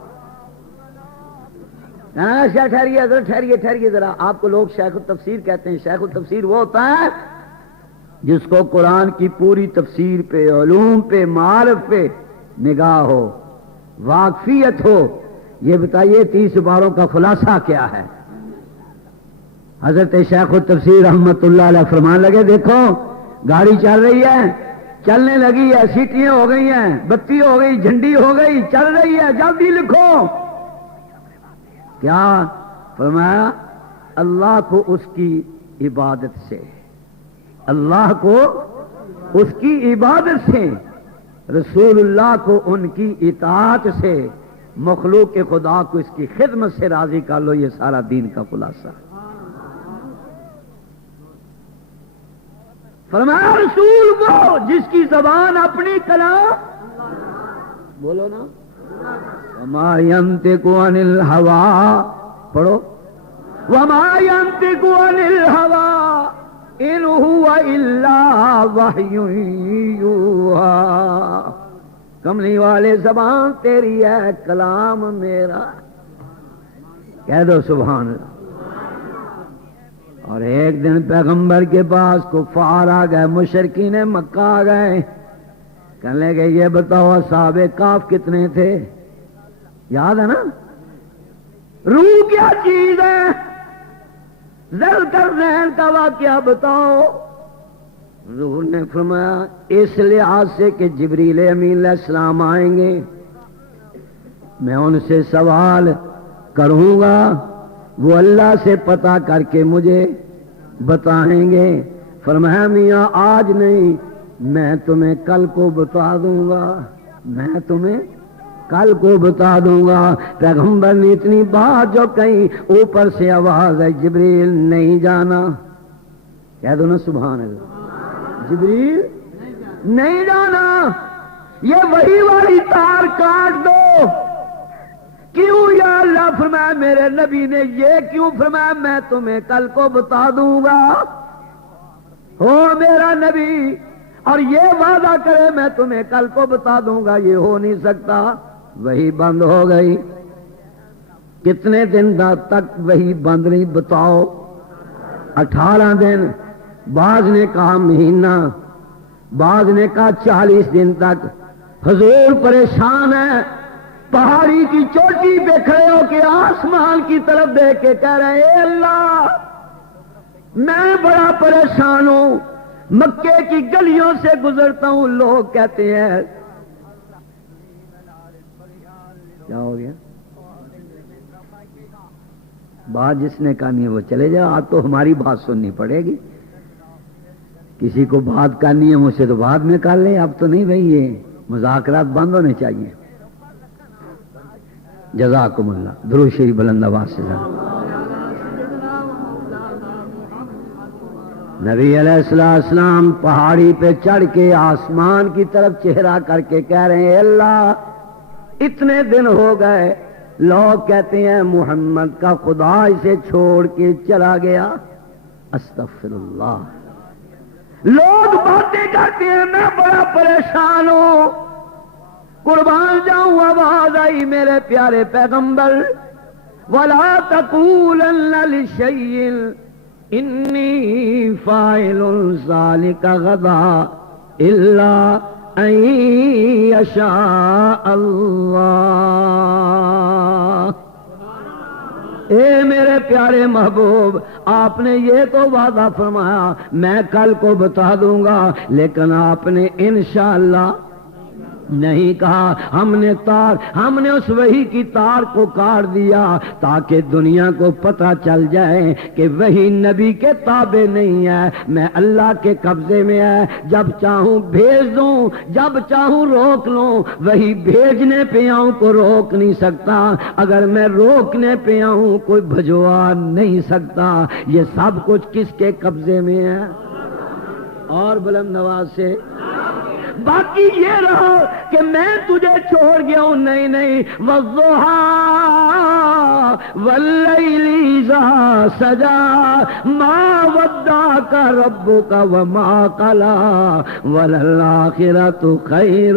شیخ ٹھہریے حضرت, ٹھہریے ذرا. آپ کو لوگ شیخ التفسیر کہتے ہیں. شیخ التفسیر وہ ہوتا ہے جس کو قرآن کی پوری تفسیر پہ, علوم پہ, معارف پہ نگاہ ہو, واقفیت ہو. یہ بتائیے 30 باروں کا خلاصہ کیا ہے؟ حضرت شیخ التفسیر رحمت اللہ علیہ فرمان لگے دیکھو گاڑی چل رہی ہے, چلنے لگی ہے, سیٹیاں ہو گئی ہیں, بتی ہو گئی, جھنڈی ہو گئی, چل رہی ہے, جلدی لکھو. کیا فرمایا؟ اللہ کو اس کی عبادت سے، اللہ کو اس کی عبادت سے، رسول اللہ کو ان کی اطاعت سے، مخلوق کے خدا کو اس کی خدمت سے راضی کر لو، یہ سارا دین کا خلاصہ ہے۔ فرمایا رسول وہ جس کی زبان اپنی کلام، بولو نا، وما ينطق عن الهوى، پڑھو، وما ينطق عن الهوى ان هو الا وحی یوحی، کملی والے زبان تیری ہے، کلام میرا، کہہ دو سبحان اللہ۔ اور ایک دن پیغمبر کے پاس کفار آ گئے، مشرکین مکہ آ گئے، کہنے لگے یہ بتاؤ اصحاب کہف کتنے تھے؟ یاد ہے نا؟ روح کیا چیز ہے؟ ذوالقرنین کا واقعہ بتاؤ۔ حضور نے فرمایا اس لحاظ سے کہ جبریل امین علیہ السلام آئیں گے، میں ان سے سوال کروں گا، وہ اللہ سے پتہ کر کے مجھے بتائیں گے۔ فرمایا میاں آج نہیں، میں تمہیں کل کو بتا دوں گا، میں تمہیں کل کو بتا دوں گا۔ پیغمبر نے اتنی بات جو کہیں، اوپر سے آواز ہے جبریل نہیں جانا، کہہ دو نا سبحان اللہ، جبریل نہیں جانا، یہ وحی والی تار کاٹ دو۔ کیوں یا اللہ؟ فرمایا میرے نبی نے یہ کیوں فرمایا؟ میں تمہیں کل کو بتا دوں گا۔ ہو میرا نبی اور یہ وعدہ کرے میں تمہیں کل کو بتا دوں گا، یہ ہو نہیں سکتا۔ وہی بند ہو گئی۔ کتنے دن تک وہی بند نہیں بتاؤ؟ 18 دن، بعض نے کہا مہینہ، بعض نے کہا 40 دن تک۔ حضور پریشان ہے، پہاڑی کی چوٹی پہ کھڑے ہو کے آسمان کی طرف دیکھ کے کہہ رہے اے اللہ میں بڑا پریشان ہوں، مکے کی گلیوں سے گزرتا ہوں، لوگ کہتے ہیں کیا ہو گیا؟ بات جس نے کہانی ہے وہ چلے جائے، آپ تو ہماری بات سننی پڑے گی۔ کسی کو بات کرنی ہے مجھ سے تو بعد میں کر لیں، اب تو نہیں بھائی، یہ مذاکرات بند ہونے چاہیے۔ جزاکم اللہ، درود شریف بلند آواز سے نبی علیہ السلام پہاڑی پہ چڑھ کے آسمان کی طرف چہرہ کر کے کہہ رہے ہیں اللہ اتنے دن ہو گئے، لوگ کہتے ہیں محمد کا خدا اسے چھوڑ کے چلا گیا، استغفر اللہ، لوگ باتیں کرتے ہیں، میں بڑا پریشان ہوں، قربان جاؤں۔ آواز آئی میرے پیارے پیغمبر وَلَا تَقُولَنَّ لِشَيْءٍ إِنِّي فَاعِلٌ ذَلِكَ غَدًا إِلَّا أَن يَشَاءَ اللَّهُ۔ اے میرے پیارے محبوب، آپ نے یہ تو وعدہ فرمایا میں کل کو بتا دوں گا، لیکن آپ نے انشاءاللہ نہیں کہا۔ ہم نے اس وحی کی تار کو کاٹ دیا تاکہ دنیا کو پتہ چل جائے کہ وحی نبی کے تابع نہیں ہے، میں اللہ کے قبضے میں ہے، جب چاہوں بھیج دوں، جب چاہوں روک لوں، وحی بھیجنے پہ آؤں کو روک نہیں سکتا، اگر میں روکنے پہ آؤں کوئی بھجوا نہیں سکتا۔ یہ سب کچھ کس کے قبضے میں ہے؟ اور بلند آواز سے باقی یہ رہا کہ میں تجھے چھوڑ گیا ہوں، نہیں نہیں، والضحیٰ واللیل اذا سجا ما ودعک ربک وما قلی وللآخرۃ خیر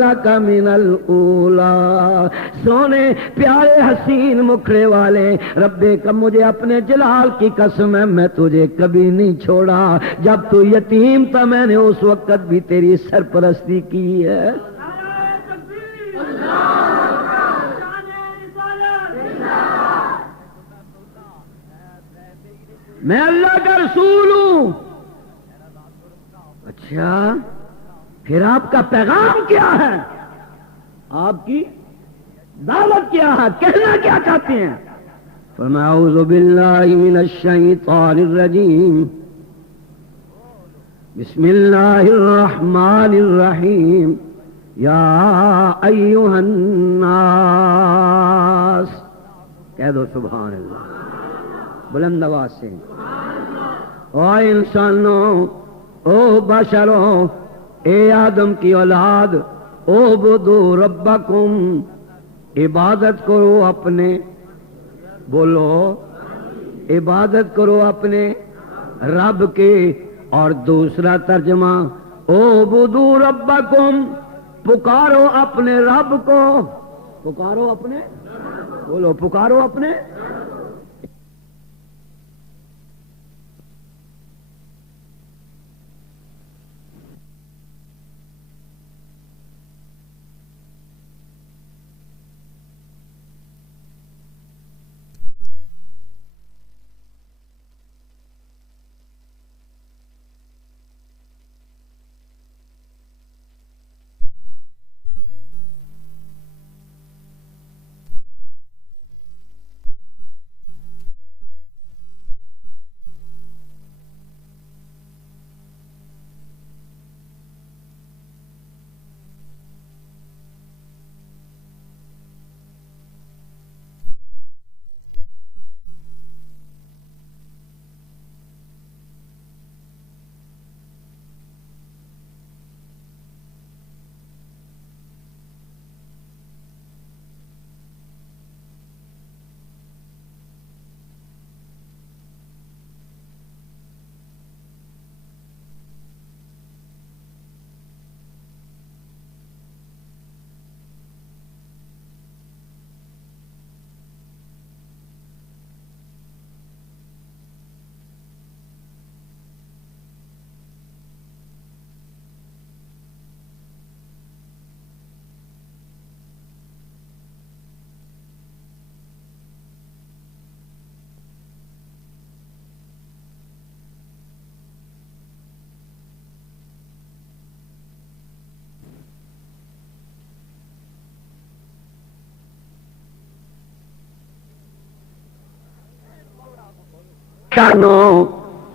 لک من الاولی۔ سونے پیارے حسین مکھڑے والے رب کا مجھے اپنے جلال کی قسم ہے میں تجھے کبھی نہیں چھوڑا، جب تو یتیم تھا میں نے اس وقت بھی تیری سرپرستی کی ہے۔ میں اللہ کا رسول ہوں۔ اچھا پھر آپ کا پیغام کیا ہے؟ آپ کی دعوت کیا ہے؟ کہنا کیا چاہتے ہیں؟ فرمایا اعوذ باللہ من الشیطان الرجیم بسم اللہ الرحمن الرحیم یا ایہا الناس، کہہ دو سبحان اللہ بلند آواز سے، او انسانوں، او بشروں، اے آدم کی اولاد، اعبدوا ربکم، عبادت کرو اپنے، بولو عبادت کرو اپنے رب کے، اور دوسرا ترجمہ اعبدوا ربکم، پکارو اپنے رب کو، پکارو اپنے، بولو پکارو اپنے۔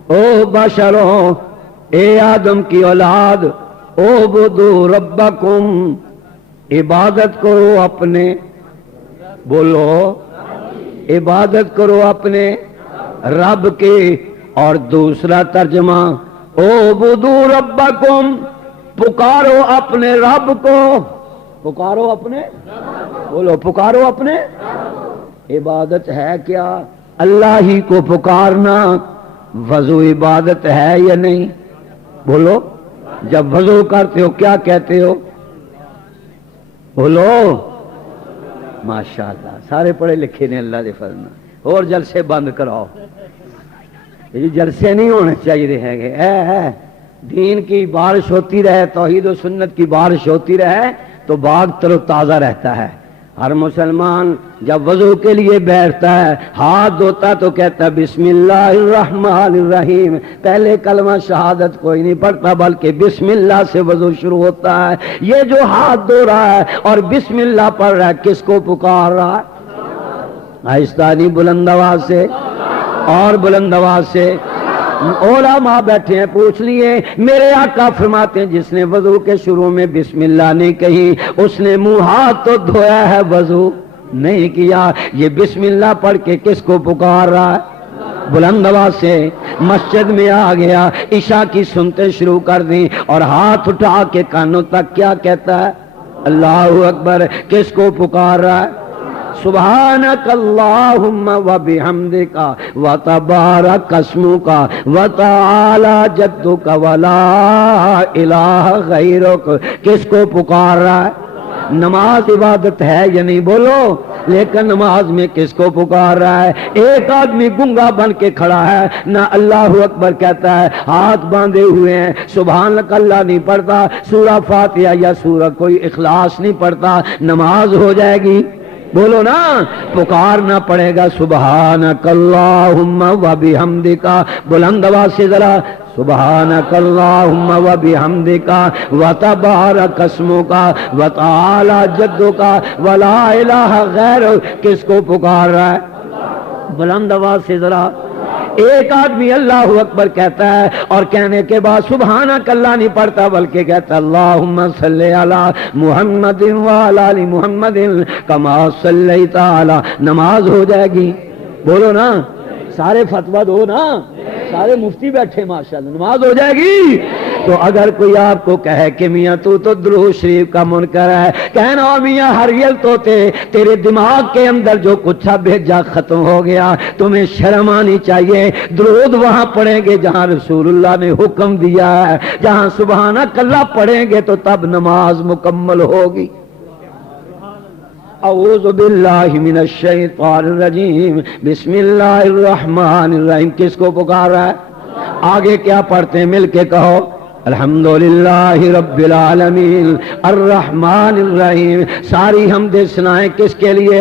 او بشروں، اے آدم کی اولاد، اعبدوا ربکم، عبادت کرو اپنے، بولو عبادت کرو اپنے رب کے، اور دوسرا ترجمہ اعبدوا ربکم، پکارو اپنے رب کو، پکارو اپنے، بولو پکارو اپنے۔ عبادت ہے کیا؟ اللہ ہی کو پکارنا وضو عبادت ہے یا نہیں؟ بولو جب وضو کرتے ہو کیا کہتے ہو؟ بولو ماشاءاللہ سارے پڑھے لکھے نے اللہ دے فضل نال۔ اور جلسے بند کراؤ، یہ جلسے نہیں ہونے چاہیے ہیں گے، دین کی بارش ہوتی رہے، توحید و سنت کی بارش ہوتی رہے تو باغ تر و تازہ رہتا ہے۔ ہر مسلمان جب وضو کے لیے بیٹھتا ہے، ہاتھ دھوتا تو کہتا ہے بسم اللہ الرحمن الرحیم، پہلے کلمہ شہادت کوئی نہیں پڑھتا بلکہ بسم اللہ سے وضو شروع ہوتا ہے۔ یہ جو ہاتھ دھو رہا ہے اور بسم اللہ پڑھ رہا ہے، کس کو پکار رہا ہے؟ آہستہ نہیں، بلند آواز سے، اور بلند آواز سے۔ علماء بیٹھے ہیں، پوچھ لیے، میرے آقا فرماتے ہیں جس نے وضو کے شروع میں بسم اللہ نہیں کہی اس نے منہ ہاتھ تو دھویا ہے، وضو نہیں کیا۔ یہ بسم اللہ پڑھ کے کس کو پکار رہا ہے؟ بلند آواز سے۔ مسجد میں آ گیا، عشاء کی سنتے شروع کر دی اور ہاتھ اٹھا کے کانوں تک کیا کہتا ہے؟ اللہ اکبر۔ کس کو پکار رہا ہے؟ سبحانک اللہم وبحمدک وتبارک اسمک وتعالی جدک ولا الہ غیرک۔ کس کو پکار رہا ہے؟ نماز عبادت ہے یا نہیں؟ بولو، لیکن نماز میں کس کو پکار رہا ہے؟ ایک آدمی گنگا بن کے کھڑا ہے، نہ اللہ اکبر کہتا ہے، ہاتھ باندھے ہوئے ہیں، سبحانک اللہ نہیں پڑھتا، سورہ فاتحہ یا سورہ کوئی اخلاص نہیں پڑھتا، نماز ہو جائے گی؟ بولو نا، پکارنا پڑے گا سبحانک اللہم وبحمدک، بلند آواز سے ذرا، سبحانک اللہم وبحمدک وتبارک اسمک وتعالی جدک ولا الہ غیرک۔ کس کو پکار رہا ہے؟ بلند آواز سے ذرا. ایک آدمی اللہ اکبر کہتا ہے اور کہنے کے بعد سبحانک اللہ نہیں پڑھتا بلکہ کہتا ہے اللہم صلی علی محمد وعلی آل محمد کما صلیت علی. نماز ہو جائے گی. بولو نا, سارے فتویٰ دو نا, سارے مفتی بیٹھے ماشاءاللہ, نماز ہو جائے گی. تو اگر کوئی آپ کو کہے کہ میاں تو درود شریف کا منکر ہے, کہنا میاں ہریل تو تیرے دماغ کے اندر جو کچھ تھا بھیجا ختم ہو گیا, تمہیں شرم آنی چاہیے. درود وہاں پڑھیں گے جہاں رسول اللہ نے حکم دیا ہے, جہاں سبحانک اللہ پڑھیں گے تو تب نماز مکمل ہوگی. اعوذ باللہ من الشیطان الرجیم بسم اللہ الرحمن الرحیم. کس کو پکار رہا ہے؟ آگے کیا پڑھتے ہیں مل کے کہو, الحمدللہ رب العالمین الرحمن الرحیم. ساری حمد ثنائیں کس کے لیے؟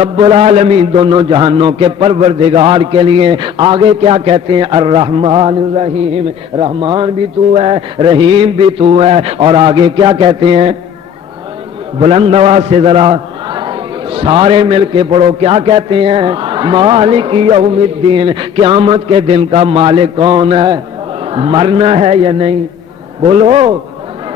رب العالمین, دونوں جہانوں کے پروردگار کے لیے. آگے کیا کہتے ہیں؟ الرحمن الرحیم. رحمان بھی تو ہے, رحیم بھی تو ہے. اور آگے کیا کہتے ہیں؟ بلند آواز سے ذرا سارے مل کے پڑھو, کیا کہتے ہیں؟ مالک یوم الدین. قیامت کے دن کا مالک کون ہے؟ مرنا ہے یا نہیں؟ بولو.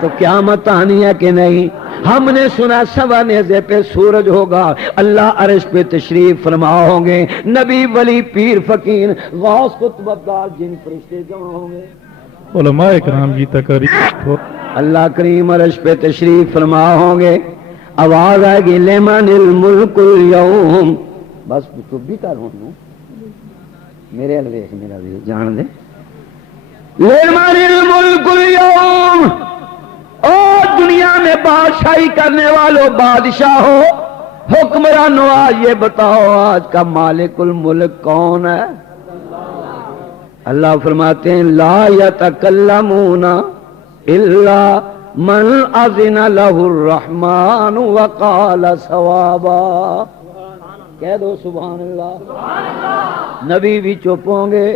تو قیامت آنی ہے کہ نہیں؟ ہم نے سنا سوا نیزے پہ سورج ہوگا, اللہ عرش پہ تشریف فرما ہوں گے, نبی ولی پیر فقیر غوث قطب ابدال جن فرشتے جمع ہوں گے, علماء کرام جی تقریر ہو. اللہ کریم عرش پہ تشریف فرما ہوں گے. آواز آئے گی لمن الملک اليوم. بس چپ بھی کر ہوں میرے الویخ میرا بھی جان دے. لمن الملک اليوم. اور دنیا میں بادشاہی کرنے والوں بادشاہ ہو, حکمرانوں, آج یہ بتاؤ آج کا مالک الملک کون ہے؟ اللہ فرماتے ہیں لا یتکلمون الا من اذن له الرحمن وقال صوابا. کہہ دو سبحان اللہ. نبی بھی چپ ہوں گے,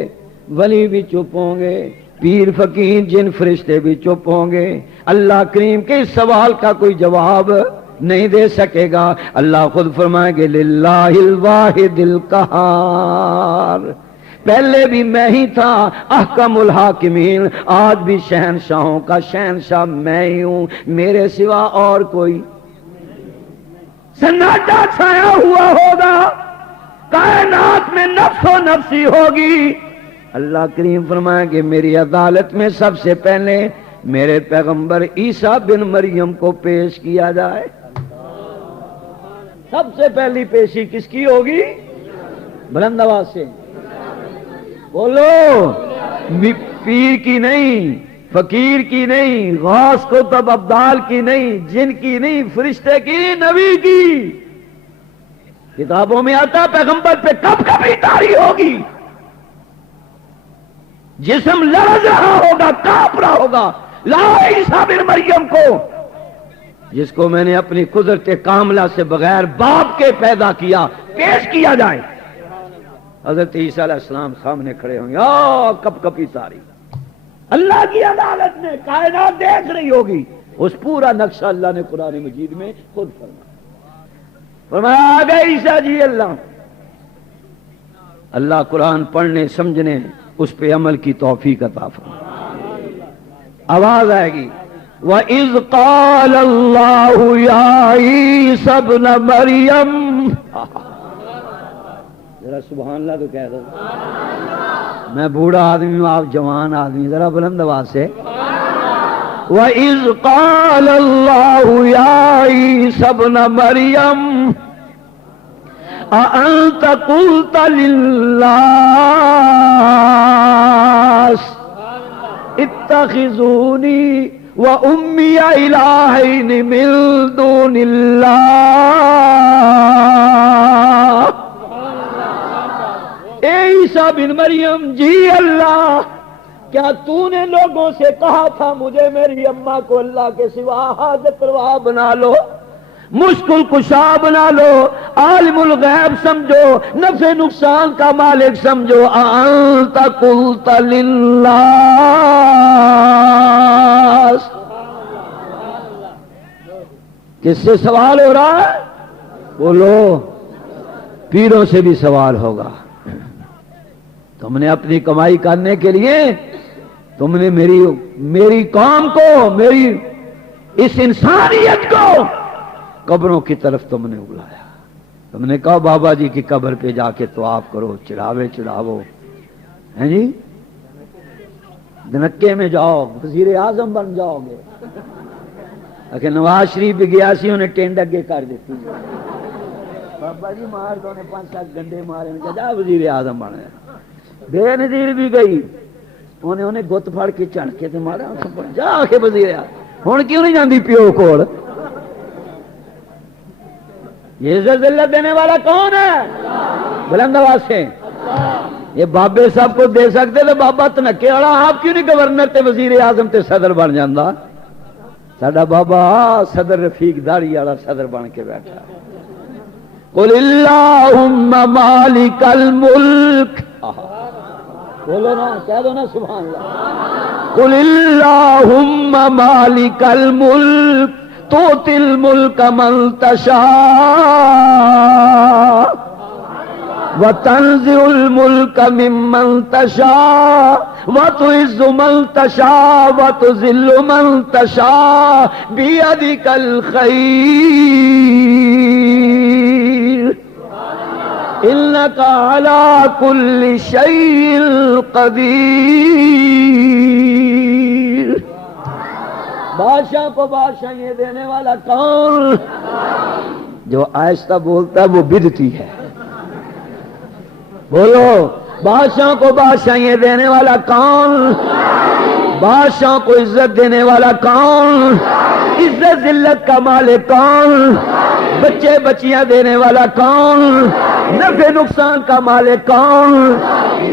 ولی بھی چپ ہوں گے, پیر فقیر جن فرشتے بھی چپ ہوں گے. اللہ کریم کے اس سوال کا کوئی جواب نہیں دے سکے گا. اللہ خود فرمائیں گے للہ الواحد القہار. پہلے بھی میں ہی تھا احکم الحاکمین, آج بھی شہنشاہوں کا شہنشاہ میں ہی ہوں, میرے سوا اور کوئی. سناٹا چھایا ہوا ہوگا, کائنات میں نفس و نفسی ہوگی. اللہ کریم فرمائیں کہ میری عدالت میں سب سے پہلے میرے پیغمبر عیسیٰ بن مریم کو پیش کیا جائے. سب سے پہلی پیشی کس کی ہوگی؟ بلند آواز سے بولو. پیر کی نہیں, فقیر کی نہیں, غوث قطب ابدال کی نہیں, جن کی نہیں, فرشتے کی, نبی کی. کتابوں میں آتا پیغمبر پہ کب کبھی تاری ہوگی, جسم لرز رہا ہوگا, کانپ رہا ہوگا. لا عیسیٰ بن مریم کو, جس کو میں نے اپنی قدرت کاملہ سے بغیر باپ کے پیدا کیا, پیش کیا جائے. حضرت عیسیٰ علیہ السلام سامنے کھڑے ہوں گے, کب کبھی تاری. اللہ کی عدالت میں کائنات دیکھ رہی ہوگی. اس پورا نقشہ اللہ نے قرآن مجید میں خود فرمایا. آ گئے عیسیٰ جی. اللہ قرآن پڑھنے سمجھنے اس پہ عمل کی توفیق عطا فرمائے. آواز آئے گی وَإِذْ قَالَ اللَّهُ يَا عِيسَى ابْنَ مَرْيَمَ. ذرا سبحان اللہ تو کہہ دو. میں بوڑھا آدمی ہوں, آپ جوان آدمی, ذرا بلند آواز سے. وَإِذْ قَالَ اللَّهُ يَا عِيسَى ابْنَ مَرْيَمَ أَأَنْتَ قُلْتَ لِلنَّاسِ اتَّخِذُونِي وَأُمِّيَ إِلَٰهَيْنِ مِن دُونِ اللَّهِ. اے عیسیٰ بن مریم جی اللہ, کیا تو نے لوگوں سے کہا تھا مجھے میری اماں کو اللہ کے سوا حاجت روا بنا لو, مشکل کشا بنا لو, عالم الغیب سمجھو, نفع نقصان کا مالک سمجھو. انت قلت للناس. کس سے سوال ہو رہا ہے؟ بولو. پیروں سے بھی سوال ہوگا. تم نے اپنی کمائی کرنے کے لیے تم نے میری قوم کو، میری اس انسانیت کو قبروں کی طرف تم نے بلایا. تم نے کہا بابا جی کی قبر پہ جا کے طواف کرو، چڑھاوے چڑھاو، ہیں جی، دنکے میں جاؤ، وزیر اعظم بن جاؤ گے. کہ نواز شریف بھی گیا سی، انہیں ٹینڈ اگے کر دیتی. بابا جی مار دو نے 5-7 گنڈے مارے، جا وزیر اعظم بن گیا. بے نظیر بھی گئی، انہیں گت پھڑ کے چڑھ کے تے مارا، جا کے وزیر اعظم. ہوں کیوں نہیں جاندی پیو کول؟ یہ ذلت دینے والا کون ہے؟ بلند آواز سے. یہ بابے صاحب کو دے سکتے تو بابا تنکے والا آپ کیوں نہیں گورنر تے وزیر اعظم تے صدر بن جاندہ؟ ساڈا بابا صدر رفیق داڑھی والا صدر بن کے بیٹھا. قل اللہم مالک الملک، بولو نا، کہہ دو نا سبحان اللہ. قل اللہم مالک الملک تؤتی الملک من تشاء وتنزع الملک ممن تشاء وتعز من تشاء وتذل من تشاء بیدک الخیر انک علی کل شیء قدیر. بادشاہ کو بادشاہ یہ دینے والا کون؟ جو آہستہ بولتا ہے وہ بدعتی ہے. بولو، بادشاہ کو بادشاہ یہ دینے والا کون؟ بادشاہ کو عزت دینے والا کون؟ عزت ذلت کا مالک کون؟ بچے بچیاں دینے والا کون؟ نفع نقصان کا مالک کون؟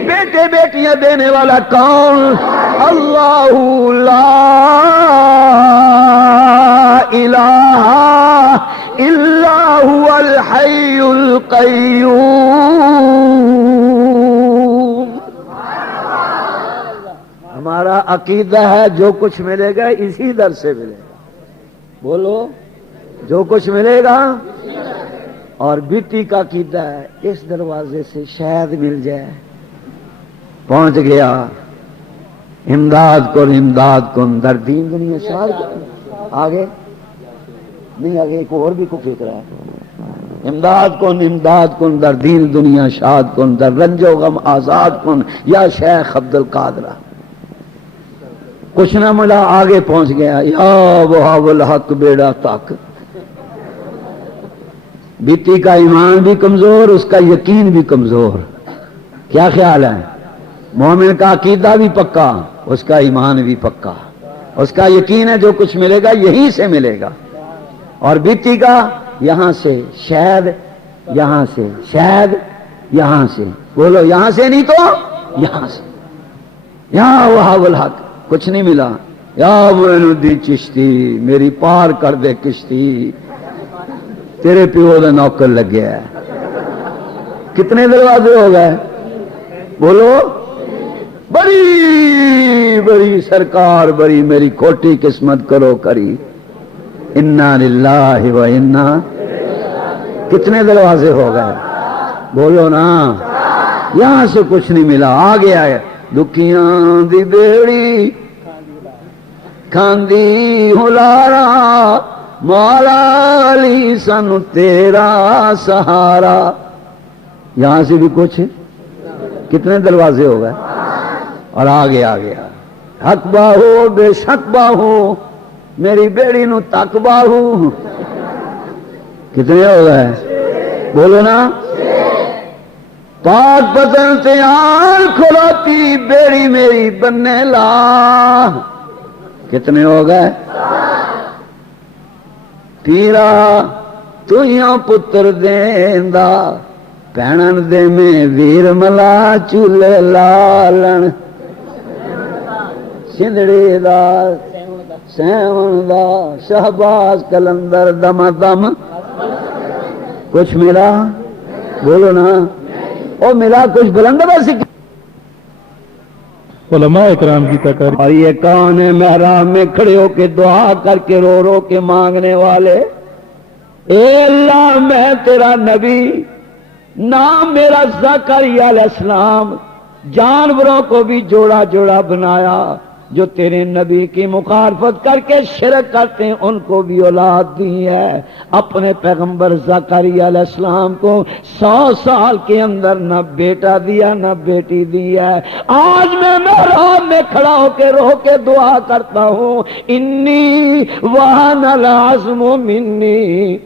بیٹے بیٹیاں دینے والا کون؟ اللہ لا الہ الا هو الحی القیوم. ہمارا عقیدہ ہے جو کچھ ملے گا اسی در سے ملے گا. بولو، جو کچھ ملے گا. اور بیٹی کا عقیدہ ہے اس دروازے سے شاید مل جائے. پہنچ گیا، امداد کن در دین دنیا شاد. آگے نہیں، آگے ایک اور بھی کو فکر ہے. امداد کن در دین دنیا شاد کن، در رنج و غم آزاد کن یا شیخ عبد القادر. کچھ نہ ملا، آگے پہنچ گیا، یا وہاب الحق بیڑا تک. بیٹی کا ایمان بھی کمزور، اس کا یقین بھی کمزور. کیا خیال ہے؟ مومن کا عقیدہ بھی پکا، اس کا ایمان بھی پکا، اس کا یقین ہے جو کچھ ملے گا یہیں سے ملے گا. اور بیٹی کا یہاں سے شاید، یہاں سے شاید، یہاں سے. بولو، یہاں سے نہیں تو یہاں سے. یا وہاب الحق، کچھ نہیں ملا. یا معین الدین چشتی میری پار کر دے کشتی، تیرے پیو دا نوکر لگ گیا ہے. کتنے دروازے ہو گئے؟ بولو. بڑی بڑی سرکار، بڑی میری کھوٹی قسمت کرو کری. انا للہ و انا. کتنے دروازے ہو گئے؟ بولو نا. یہاں سے کچھ نہیں ملا. آ گیا ہے دکھیاں دی بیڑی کھاندی ہلارا، مولا علی سانو تیرا سہارا. یہاں سے بھی کچھ. کتنے دروازے ہو گئے؟ اور آگے آ گیا، حق باہو بے شک باہو میری بیڑی نو تک باہو. کتنے ہو گئے؟ بولو نا. پاک بدن سے آن کھلوتی بیڑی میری بننے لا. کتنے ہو گئے؟ پیرا تیاں پتر دیندا، پہنن دے میں ویر ملا چولے لالن. Sindhri the seven the Shahbaz Qalandar دم دم. کچھ ملا؟ بولو نا. او ملا کچھ بلند بس. علماء اکرام کی تقریر. اور یہ کون ہے محراب میں کھڑے ہو کے دعا کر کے رو رو کے مانگنے والے؟ اے اللہ میں تیرا نبی، نام میرا زکریا علیہ السلام، جانوروں کو بھی جوڑا جوڑا بنایا، جو تیرے نبی کی مخالفت کر کے شرک کرتے ہیں ان کو بھی اولاد دی ہے۔ اپنے پیغمبر زکریا علیہ السلام کو 100 سال کے اندر نہ بیٹا دیا نہ بیٹی دی ہے۔ آج میں محراب میں کھڑا ہو کے رو کے دعا کرتا ہوں، انی وہن العظم منی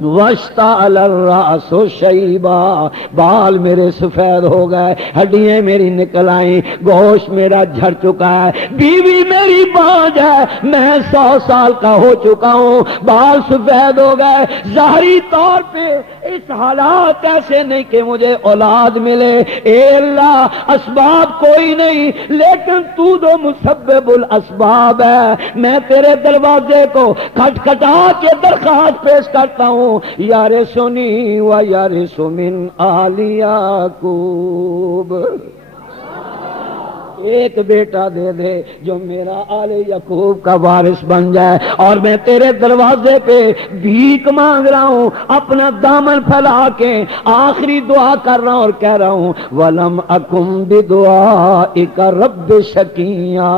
واشتعل الراس شیبا، بال میرے سفید ہو گئے، ہڈیاں میری نکل آئیں، گوشت میرا جھڑ چکا ہے، بیوی میری بانجھ ہے، میں 100 سال کا ہو چکا ہوں، بال سفید ہو گئے، ظاہری طور پہ اس حالات ایسے نہیں کہ مجھے اولاد ملے، اے اللہ اسباب کوئی نہیں، لیکن تو جو مسبب الاسباب ہے، میں تیرے دروازے کو کھٹکھٹا کے درخواست پیش کرتا ہوں، یارثنی و یارث من آل یعقوب، ایک بیٹا دے دے جو میرا آل یعقوب کا وارث بن جائے، اور میں تیرے دروازے پہ بھیک مانگ رہا ہوں، اپنا دامن پھیلا کے آخری دعا کر رہا ہوں اور کہہ رہا ہوں وَلَمْ أَكُمْ بِدُعَائِكَ رَبِّ شَقِيًّا۔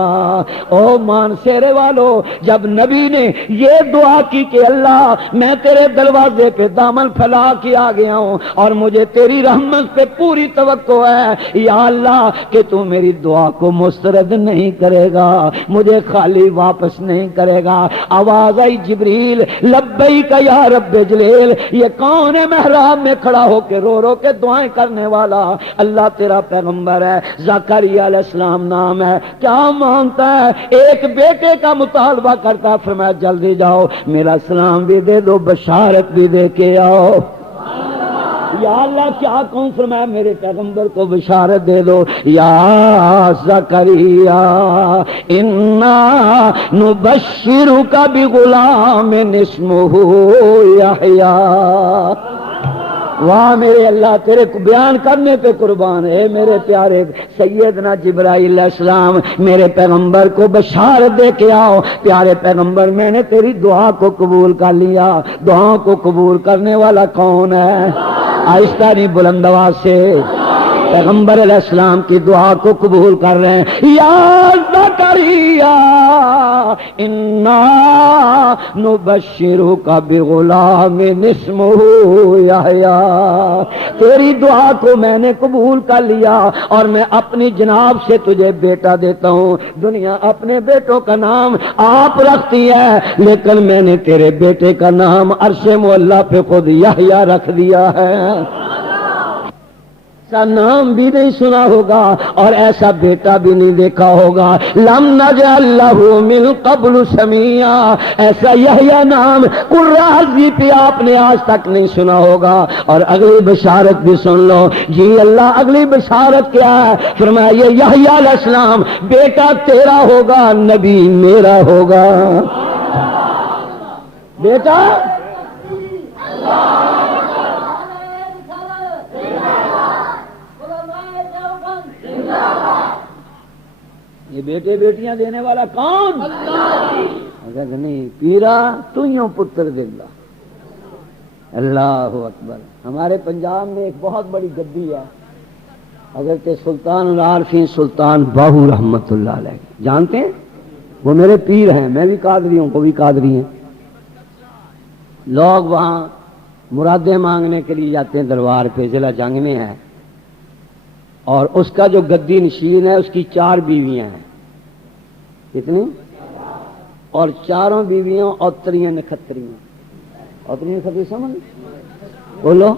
او مان سیرے والو، جب نبی نے یہ دعا کی کہ اللہ میں تیرے دروازے پہ دامن پھیلا کے آ گیا ہوں اور مجھے تیری رحمت پہ پوری توقع ہے، یا اللہ کہ تو میری دعا کو مسترد نہیں کرے گا، مجھے خالی واپس نہیں کرے گا۔ آواز آئی جبریل لبیک یا رب جلیل، یہ کون ہے محراب میں کھڑا ہو کے رو رو کے دعائیں کرنے والا؟ اللہ تیرا پیغمبر ہے، زکریا علیہ السلام نام ہے، کیا مانگتا ہے؟ ایک بیٹے کا مطالبہ کرتا، فرمایا جلدی جاؤ میرا سلام بھی دے دو، بشارت بھی دے کے آؤ۔ یا اللہ کیا کہوں؟ فرمایا میرے پیغمبر کو بشارت دے دو، یا زکریا انا نبشرک بغلام اسمہ یحییٰ۔ واہ میرے اللہ، تیرے کو بیان کرنے پہ قربان ہے۔ میرے پیارے سیدنا جبرائیل علیہ السلام میرے پیغمبر کو بشارت دے کے آؤ، پیارے پیغمبر میں نے تیری دعا کو قبول کر لیا۔ دعا کو قبول کرنے والا کون ہے؟ آہستہ نہیں، بلند آواز سے پیغمبر علیہ السلام کی دعا کو قبول کر رہے ہیں۔ یا زکریا انا نبشرک بغلام اسمہ یحییٰ، تیری دعا کو میں نے قبول کر لیا اور میں اپنی جناب سے تجھے بیٹا دیتا ہوں۔ دنیا اپنے بیٹوں کا نام آپ رکھتی ہے، لیکن میں نے تیرے بیٹے کا نام عرش معلیٰ پہ خود یحییٰ رکھ دیا ہے۔ ایسا نام بھی نہیں سنا ہوگا اور ایسا بیٹا بھی نہیں دیکھا ہوگا۔ لم نجعل لہ من قبل سمیعا، ایسا یحییٰ نام قرآن پہ آپ نے آج تک نہیں سنا ہوگا۔ اور اگلی بشارت بھی سن لو جی، اللہ اگلی بشارت کیا ہے؟ فرمایا یہ یحییٰ علیہ السلام بیٹا تیرا ہوگا، نبی میرا ہوگا۔ بیٹا یہ بیٹے بیٹیاں دینے والا کون؟ اگر نہیں پیرا تو یوں پتر دلہ۔ اللہ اکبر۔ ہمارے پنجاب میں ایک بہت بڑی گدی ہے، حضرت سلطان العارفین سلطان باہو رحمت اللہ علیہ، جانتے ہیں؟ وہ میرے پیر ہیں، میں بھی قادری ہوں، وہ بھی قادری ہیں۔ لوگ وہاں مرادیں مانگنے کے لیے جاتے ہیں دربار پہ، ضلع جنگ میں ہے، اور اس کا جو گدی نشین ہے اس کی 4 بیویاں ہیں۔ کتنی؟ اور چاروں بیویاں اوتریاں نکھتریاں۔ اوتری نکھتری سمجھ بولو؟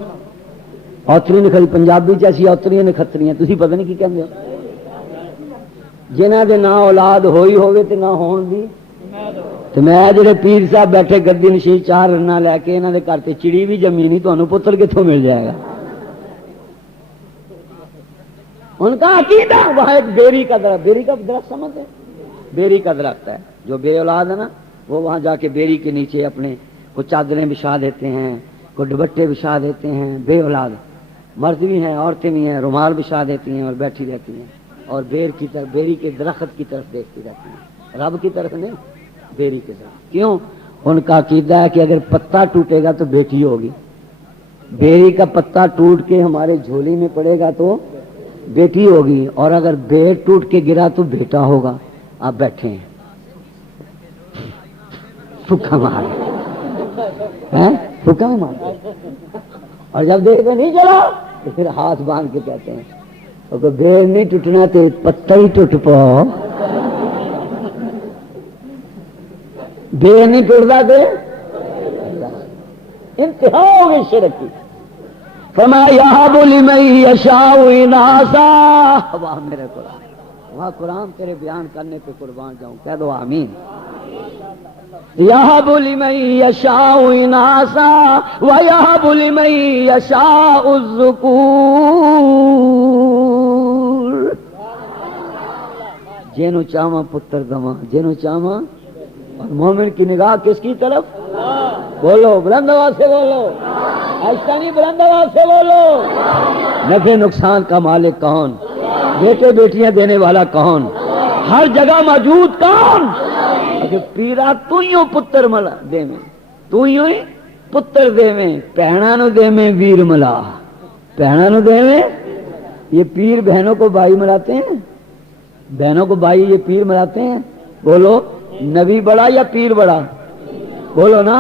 اوتری نکھتری پنجابی جیسی اوتریاں نکھتریاں، تسی پتہ نہیں کی کہندے ہو؟ جنہاں دے نہ اولاد ہوئی ہوئے تے نہ ہون دی، تے میں جڑے پیر صاحب بیٹھے گدی نشین 4 رنا لے کے انہاں دے گھر تے چڑی بھی جمی نہیں، تانوں پتر کتھوں مل جائے گا؟ ان کا عقیدہ وہاں ایک بیری کا درخت، بیری کا درخت سمجھتے ہیں؟ بیری کا درخت ہے، جو بے اولاد ہے نا وہ وہاں جا کے بیری کے نیچے اپنے کو چادریں بچھا دیتے ہیں، کو دوپٹے بچھا دیتے ہیں، بے اولاد مرد بھی ہیں عورتیں بھی ہیں، رومال بچھا دیتی ہیں اور بیٹھی رہتی ہیں اور بیر کی طرف، بیری کے درخت کی طرف دیکھتی رہتی ہیں، رب کی طرف نہیں، بیری کی طرف۔ کیوں؟ ان کا عقیدہ ہے کہ اگر پتا ٹوٹے گا تو بیٹی ہوگی، بیری کا پتا ٹوٹ کے ہمارے جھولی میں پڑے گا تو بیٹی ہوگی، اور اگر بیڑ ٹوٹ کے گرا تو بیٹا ہوگا۔ آپ بیٹھے ہیں پھکا مار پھکا مار، اور جب دیکھتے نہیں چلا تو پھر ہاتھ باندھ کے کہتے ہیں اگر بیڑ نہیں ٹوٹنا تو پتا ہی ٹوٹ پاؤ، بیڑ نہیں ٹوٹتا تو انتہا ہو گئی شرک کی۔ فرمایا یہب لمن یشاء اناثا، واہ میرے قرآن، واہ قرآن تیرے بیان کرنے پہ قربان جاؤں، کہہ دو آمین۔ یہب لمن یشاء اناثا ویہب لمن یشاء الذکور، جینو چاواں پتر دواں، جینو چاواں۔ اور مومن کی نگاہ کس کی طرف؟ بولو بلند آواز سے بولو، ایسا نہیں، بلند آواز سے بولو۔ نفع نقصان کا مالک کون؟ بیٹے بیٹیاں دینے والا کون؟ ہر جگہ موجود کون؟ پیرا تو ہی پتر ملا دے میں، تو ہی پتر دے میں، بہنا نو دے میں ویر ملا، بہنا نو دے میں۔ یہ پیر بہنوں کو بھائی ملاتے ہیں، بہنوں کو بھائی یہ پیر ملاتے ہیں۔ بولو نبی بڑا یا پیر بڑا؟ بولو نا۔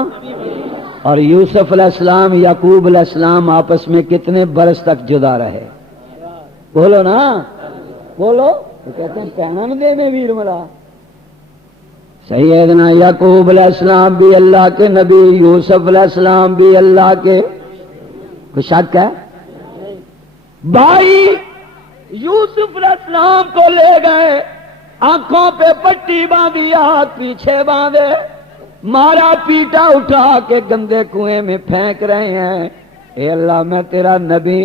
اور یوسف علیہ السلام یعقوب علیہ السلام آپس میں کتنے برس تک جدا رہے؟ بولو نا، بولو۔ تو کہتے ہیں پہنا نہ دے میں ویر ملا۔ سیدنا یعقوب علیہ السلام بھی اللہ کے نبی، یوسف علیہ السلام بھی اللہ کے، کوئی شک ہے؟ بھائی یوسف علیہ السلام کو لے گئے، آنکھوں پہ پٹی باندھی، ہاتھ پیچھے باندھے، مارا پیٹا، اٹھا کے گندے کنویں میں پھینک رہے ہیں۔ اے اللہ میں تیرا نبی،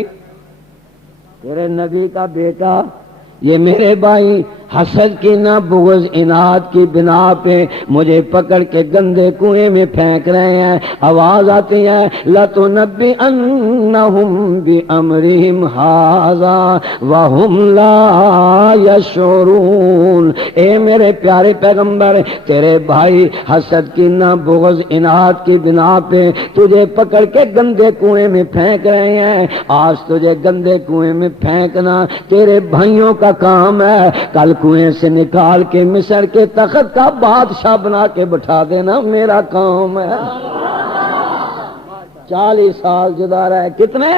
تیرے نبی کا بیٹا، یہ میرے بھائی حسد کی نہ بغض اناد کی بنا پہ مجھے پکڑ کے گندے کنویں میں پھینک رہے ہیں۔ آواز آتی ہے لَتُنَبِّئَنَّهُمْ بِأَمْرِهِمْ هَٰذَا وَهُمْ لَا يَشْعُرُونَ۔ اے میرے پیارے پیغمبر، تیرے بھائی حسد کی نہ بغض اناد کی بنا پہ تجھے پکڑ کے گندے کنویں میں پھینک رہے ہیں۔ آج تجھے گندے کنویں میں پھینکنا تیرے بھائیوں کا کام ہے، کل کنویں سے نکال کے مصر کے تخت کا بادشاہ بنا کے بٹھا دینا میرا کام ہے۔ 40 سال جدا رہے، کتنے؟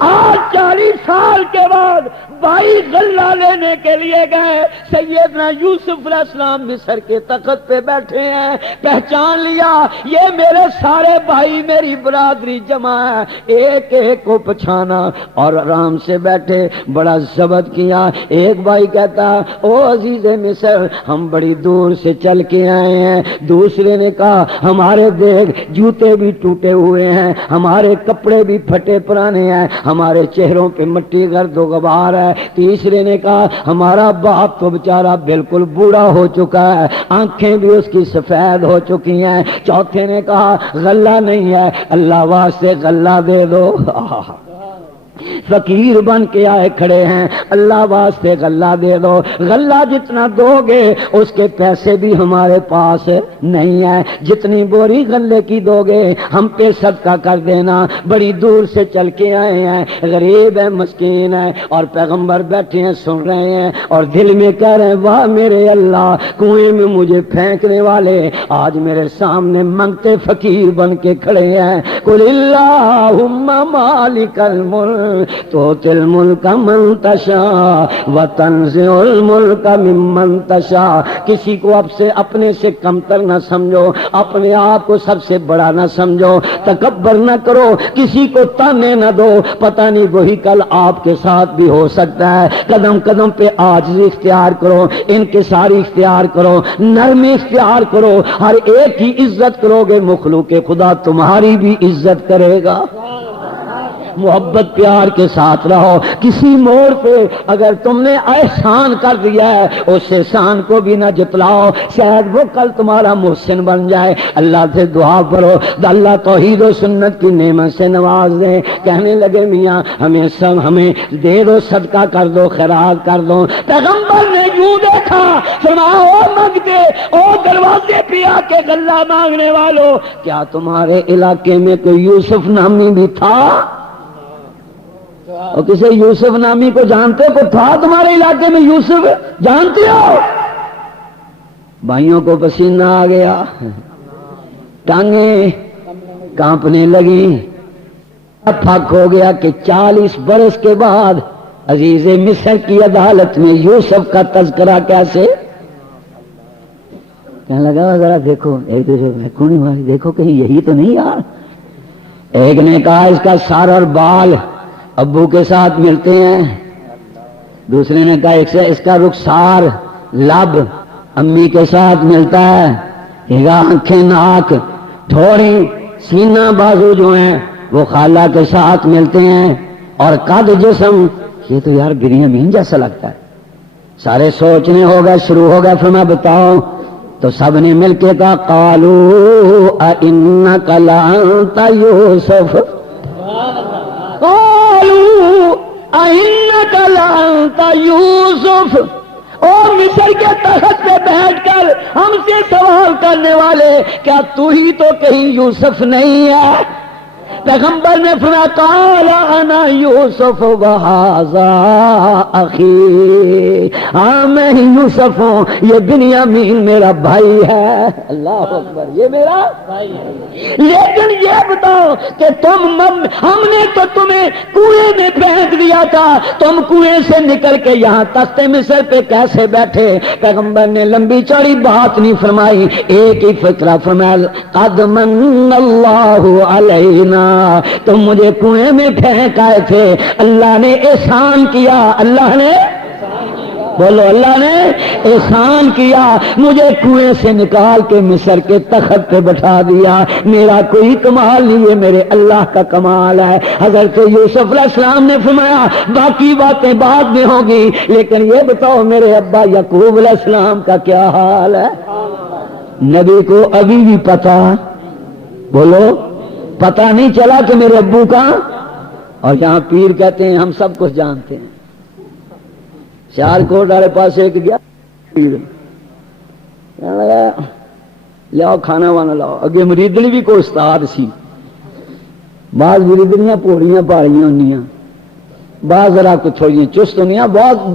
آج 40 سال کے بعد بھائی غلہ لینے کے لیے گئے، سیدنا یوسف علیہ السلام مصر کے تخت پہ بیٹھے ہیں، پہچان لیا یہ میرے سارے بھائی، میری برادری جمع ہے، ایک ایک کو پہچانا اور آرام سے بیٹھے، بڑا ضبط کیا۔ ایک بھائی کہتا او عزیز مصر، ہم بڑی دور سے چل کے آئے ہیں۔ دوسرے نے کہا ہمارے دیکھ جوتے بھی ٹوٹے ہوئے ہیں، ہمارے کپڑے بھی پھٹے پرانے ہیں، ہمارے چہروں پہ مٹی گرد و غبار ہے۔ تیسرے نے کہا ہمارا باپ تو بیچارہ بالکل بوڑھا ہو چکا ہے، آنکھیں بھی اس کی سفید ہو چکی ہیں۔ چوتھے نے کہا غلہ نہیں ہے، اللہ واسطے غلہ دے دو۔ فقیر بن کے آئے کھڑے ہیں، اللہ واسطے غلہ دے دو۔ غلہ جتنا دو گے اس کے پیسے بھی ہمارے پاس نہیں ہے، جتنی بوری غلے کی دو گے ہم پہ صدقہ کر دینا، بڑی دور سے چل کے آئے ہیں، غریب ہے، مسکین ہے، اور پیغمبر بیٹھے ہیں سن رہے ہیں اور دل میں کہہ رہے ہیں واہ میرے اللہ، کنویں میں مجھے پھینکنے والے آج میرے سامنے منگتے فقیر بن کے کھڑے ہیں۔ قل اللہم مالک الملک تؤتی الملک من تشاء وتنزع الملک ممن تشاء۔ کسی کو اب سے اپنے سے کمتر نہ سمجھو، اپنے آپ کو سب سے بڑا نہ سمجھو، تکبر نہ کرو، کسی کو تانے نہ دو، پتہ نہیں وہی کل آپ کے ساتھ بھی ہو سکتا ہے۔ قدم قدم پہ عاجزی اختیار کرو، انکساری اختیار کرو، نرمی اختیار کرو، ہر ایک کی عزت کرو گے، مخلوق خدا تمہاری بھی عزت کرے گا۔ محبت پیار کے ساتھ رہو. کسی موڑ پہ اگر تم نے احسان کر دیا ہے اس احسان کو بھی نہ جتلاؤ, شاید وہ کل تمہارا محسن بن جائے. اللہ سے دعا کرو اللہ توحید و سنت کی نعمت سے نواز دے. کہنے لگے میاں ہمیں دے دو, صدقہ کر دو, خیرات کر دو. پیغمبر نے یوں دیکھا, فرمایا او مانگتے, او دروازے پہ آ کے غلہ مانگنے والوں, کیا تمہارے علاقے میں کوئی یوسف نامی بھی تھا؟ اور کسی یوسف نامی کو جانتے کو تھا تمہارے علاقے میں؟ یوسف جانتے ہو؟ بھائیوں کو پسینہ آ گیا, ٹانگیں کانپنے لگی. پھک ہو گیا کہ 40 برس کے بعد عزیز مصر کی عدالت میں یوسف کا تذکرہ کیسے. کہنے لگا ذرا دیکھو, ایک دوسرے کون ماری دیکھو کہیں یہی تو نہیں یار. ایک نے کہا اس کا سر اور بال ابو کے ساتھ ملتے ہیں, دوسرے نے کہا اس کا رخسار لب امی کے ساتھ ملتا ہے, ایک آنکھیں ناک تھوڑی سینہ بازو جو ہیں وہ خالہ کے ساتھ ملتے ہیں, اور قد جسم یہ تو یار بنیامین جیسا لگتا ہے. سارے سوچنے ہوگا, شروع ہوگا, پھر میں بتاؤں تو سب نے مل کے کہا قالوا اِنَّكَ لَأَنْتَ یوسف, قالوا اِنَّكَ لَأَنْتَ یوسف. اور مصر کے تخت پہ بیٹھ کر ہم سے سوال کرنے والے, کیا تو ہی تو کہیں یوسف نہیں ہے؟ پیغمبر نے فرمایا قال انا یوسف وہذا اخی, ہاں میں ہی یوسف ہوں, یہ بنیامین میرا بھائی ہے. اللہ اکبر, یہ میرا بھائی ہے. لیکن یہ بتاؤ کہ ہم نے تو تمہیں کنویں میں پھینک دیا تھا, تم کنویں سے نکل کے یہاں تخت مصر پہ کیسے بیٹھے؟ پیغمبر نے لمبی چوڑی بات نہیں فرمائی, ایک ہی فکرہ فرمایا قد من اللہ علینا, تم مجھے کنویں میں پھینک آئے تھے, اللہ نے احسان کیا, اللہ نے بولو اللہ نے احسان کیا, مجھے کنویں سے نکال کے مصر کے تخت پہ بٹھا دیا. میرا کوئی کمال نہیں ہے, میرے اللہ کا کمال ہے. حضرت یوسف علیہ السلام نے فرمایا باقی باتیں بعد میں ہوگی, لیکن یہ بتاؤ میرے ابا یعقوب علیہ السلام کا کیا حال ہے؟ نبی کو ابھی بھی پتا, بولو پتا نہیں چلا کہ میرے ابو کا. اور یہاں پیر کہتے ہیں ہم سب کچھ جانتے ہیں. چار کوٹ والے پاس ایک گیا پیر, لاؤ کھانا وانا لاؤ. اگے مریدنی بھی کوئی استاد سی, بعض مریدنیاں پوڑیاں پاڑیاں ہونیاں, بعض ذرا کچھ تھوڑی چست ہونیاں, بہت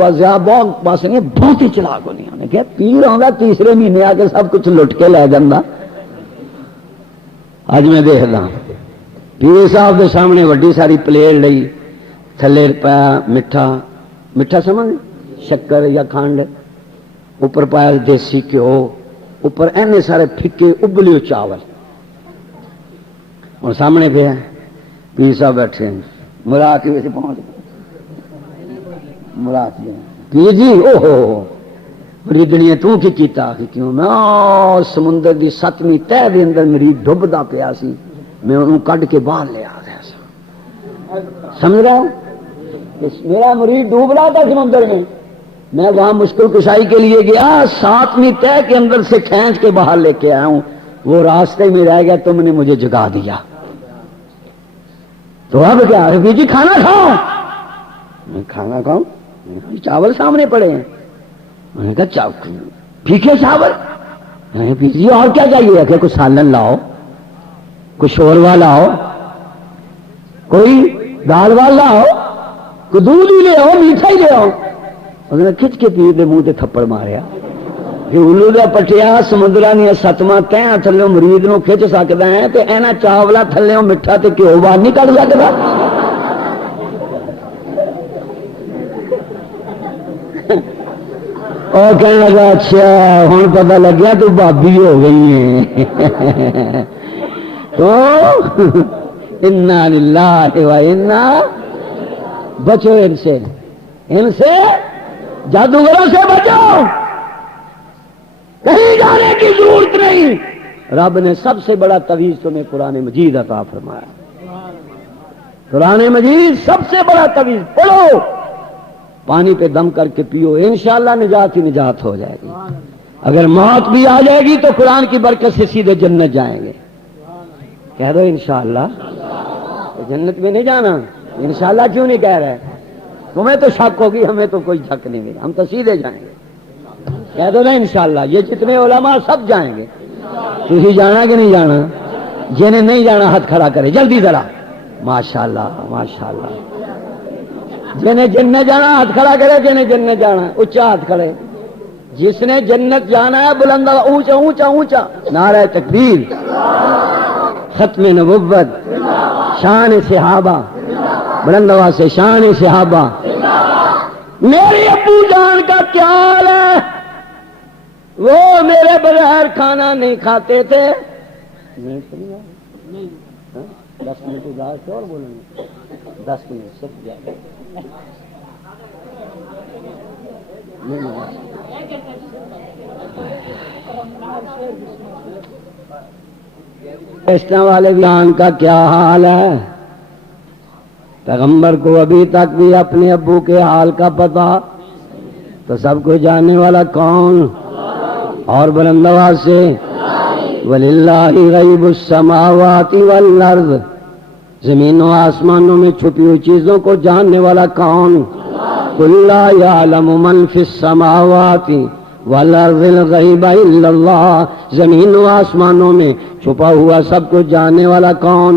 پاس بہت ہی چلاک ہونیاں. نے کہا پیر آؤں تیسرے مہینے آ کے سب کچھ لٹ کے لے جانا. اج میں دیکھدا پیر صاحب کے سامنے وڈی ساری پلیٹ لئی, تھلے پایا میٹھا سمجھ, شکر یا کھنڈ, اوپر پایا دیسی گھیو, اوپر اینے سارے پھکے ابلے چاول, اور سامنے پہ پیر صاحب بیٹھے ہیں. مراد کی ویسے پہنچ مراد جی پیر جی او ہو مریدنی تو کی کیتا کہ کیوں؟ میں سمندر دی 7ویں تہہ دے اندر مرید ڈبدا پیا سی, میں انہوں کڈ کے باہر لے آ گیا سا. سمجھ رہا ہوں, میرا مرید ڈوب رہا تھا سمندر میں وہاں مشکل کشائی کے لیے گیا, 7ویں تہہ کے اندر سے کھینچ کے باہر لے کے آیا ہوں. وہ راستے میں رہ گیا, تم نے مجھے جگا دیا. تو اب کیا جی کھانا کھاؤ؟ میں کھانا کھاؤں, چاول سامنے پڑے ہیں. میں نے کہا پھیکے چاول, جی اور کیا چاہیے؟ کہ کوئی سالن لاؤ, کوئی شوروا لاؤ, کوئی دال وال لاؤ, کوئی دودھ ہی لے آؤ, میٹھا ہی لے آؤ. انہوں نے کھچ کے پیر دے منہ تے تھپڑ ماریا کہ الو دا پٹیا سمندرا دیا 7واں تہاں تھلے مرید نو کھچ سکدا ہے تے اینا چاولا تھلے میٹھا تے گھیو باہر نہیں کڈ سکدا. اور کہنے لگا اچھا ہوں پتہ لگیا تو بابی ہو گئی ہے. تو انا للہ و انا, بچو ان سے جادوگروں سے بچو, کہیں جانے کی ضرورت نہیں. رب نے سب سے بڑا تویز تمہیں قرآن مجید عطا فرمایا. قرآن مجید سب سے بڑا تعویذ، پڑھو، پانی پہ دم کر کے پیو، انشاءاللہ نجات ہی نجات ہو جائے گی۔ اگر موت بھی آ جائے گی تو قرآن کی برکت سے سیدھے جنت جائیں گے۔ کہہ دو انشاءاللہ۔ تو جنت میں نہیں جانا؟ انشاءاللہ کیوں نہیں کہہ رہے؟ تمہیں تو شک ہوگی، ہمیں تو کوئی شک نہیں ملا، ہم تو سیدھے جائیں گے۔ کہہ دو نا انشاءاللہ۔ یہ جتنے علماء سب جائیں گے۔ تھی جانا کہ نہیں جانا؟ جنہیں نہیں جانا ہاتھ کھڑا کرے جلدی ذرا۔ ماشاءاللہ ماشاءاللہ۔ جنہیں جنت جانا ہاتھ کھڑا کرے، جنہیں جنت جانا اونچا ہاتھ کھڑے۔ جس نے جنت جانا ہے بلند اونچا اونچا اونچا نعرہ تکبیر، ختم نبوت، شان صحابہ، بلند آواز سے شان صحابہ۔ میری ابو جان کا کیا حال ہے؟ وہ میرے بغیر کھانا نہیں کھاتے تھے۔ 10 منٹ اجازت اور بولیں گے، 10 منٹ صرف جائے۔ اسلام والے بیان کا کیا حال ہے؟ پیغمبر کو ابھی تک بھی اپنے ابو کے حال کا پتہ، تو سب کو جاننے والا کون؟ اور بلند آواز سے وَلِلَّهِ غَيْبُ السَّمَاوَاتِ وَالْأَرْضِ، زمین و آسمانوں میں چھپی ہوئی چیزوں کو جاننے والا کون؟ قُل لَّا يَعْلَمُ مَن فِي السَّمَاوَاتِ وَالْأَرْضِ الْغَيْبَ إِلَّا اللَّهُ، زمین و آسمانوں میں چھپا ہوا سب کو جاننے والا کون؟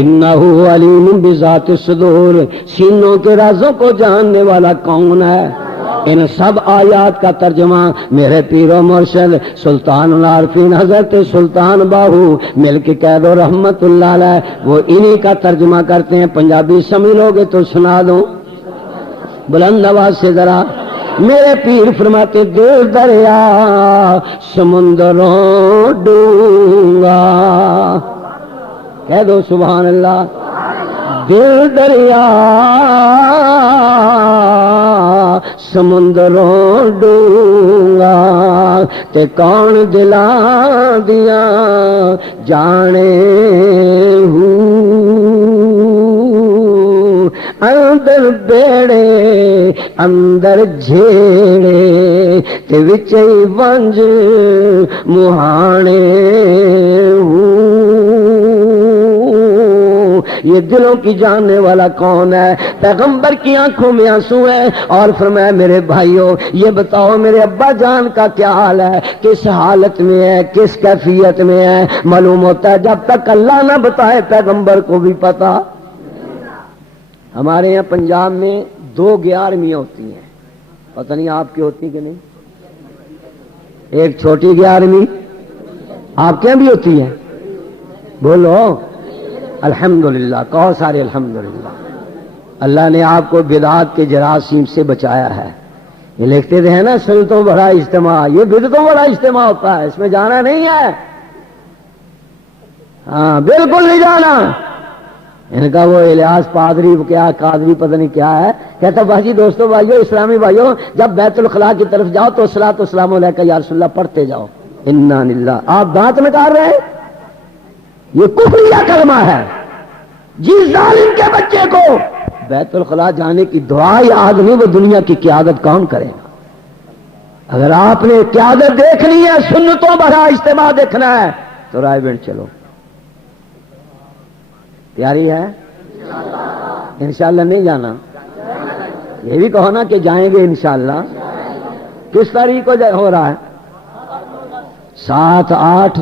إِنَّهُ عَلِيمٌ بِذَاتِ الصُّدُورِ، سینوں کے رازوں کو جاننے والا کون ہے؟ ان سب آیات کا ترجمہ میرے پیر و مرشد سلطان العارفین حضرت سلطان باہو مل کے کہہ دو رحمت اللہ علیہ، وہ انہی کا ترجمہ کرتے ہیں۔ پنجابی سمجھ لوگے تو سنا دو بلند آواز سے ذرا۔ میرے پیر فرماتے دل دریا سمندروں ڈونگا، کہہ دو سبحان اللہ۔ دل دریا سمندروں ڈونگا، تے کون دلاں دیاں جانے ہوں، اندر بیڑے اندر جھیڑے تے وچے ونج مہانے ہوں۔ یہ دلوں کی جاننے والا کون ہے؟ پیغمبر کی آنکھوں میں آنسو ہے اور فرمایا میرے بھائیوں یہ بتاؤ میرے ابا جان کا کیا حال ہے، کس حالت میں ہے، کس کیفیت میں ہے؟ معلوم ہوتا ہے جب تک اللہ نہ بتائے پیغمبر کو بھی پتا۔ ہمارے یہاں پنجاب میں 2 11ویں ہوتی ہیں، پتہ نہیں آپ کی ہوتی کہ نہیں؟ ایک چھوٹی 11ویں، آپ کے یہاں بھی ہوتی ہے؟ بولو الحمدللہ، کہو سارے الحمدللہ۔ اللہ نے آپ کو بدعات کے جراثیم سے بچایا ہے۔ یہ لکھتے تھے نا سنتوں بڑا اجتماع، یہ بدعتوں بڑا اجتماع ہوتا ہے، اس میں جانا نہیں ہے، ہاں بالکل نہیں جانا۔ ان کا وہ الیاس پادری کیا قادری پتہ نہیں کیا ہے، کہتا باجی دوستوں بھائیو اسلامی بھائیو جب بیت الخلاء کی طرف جاؤ تو الصلاۃ والسلام علیک یا رسول اللہ پڑھتے جاؤ، انا للہ۔ آپ دانت نکال رہے ہیں، یہ کفریہ کلمہ ہے۔ جس ظالم کے بچے کو بیت الخلاء جانے کی دعا یاد نہیں، وہ دنیا کی قیادت کون کرے گا؟ اگر آپ نے قیادت دیکھنی ہے، سنتوں بھرا اجتماع دیکھنا ہے تو رائے بینٹ چلو۔ تیاری ہے؟ انشاءاللہ نہیں جانا؟ یہ بھی کہو نا کہ جائیں گے انشاءاللہ۔ کس تاریخ کو ہو رہا ہے؟ 7 8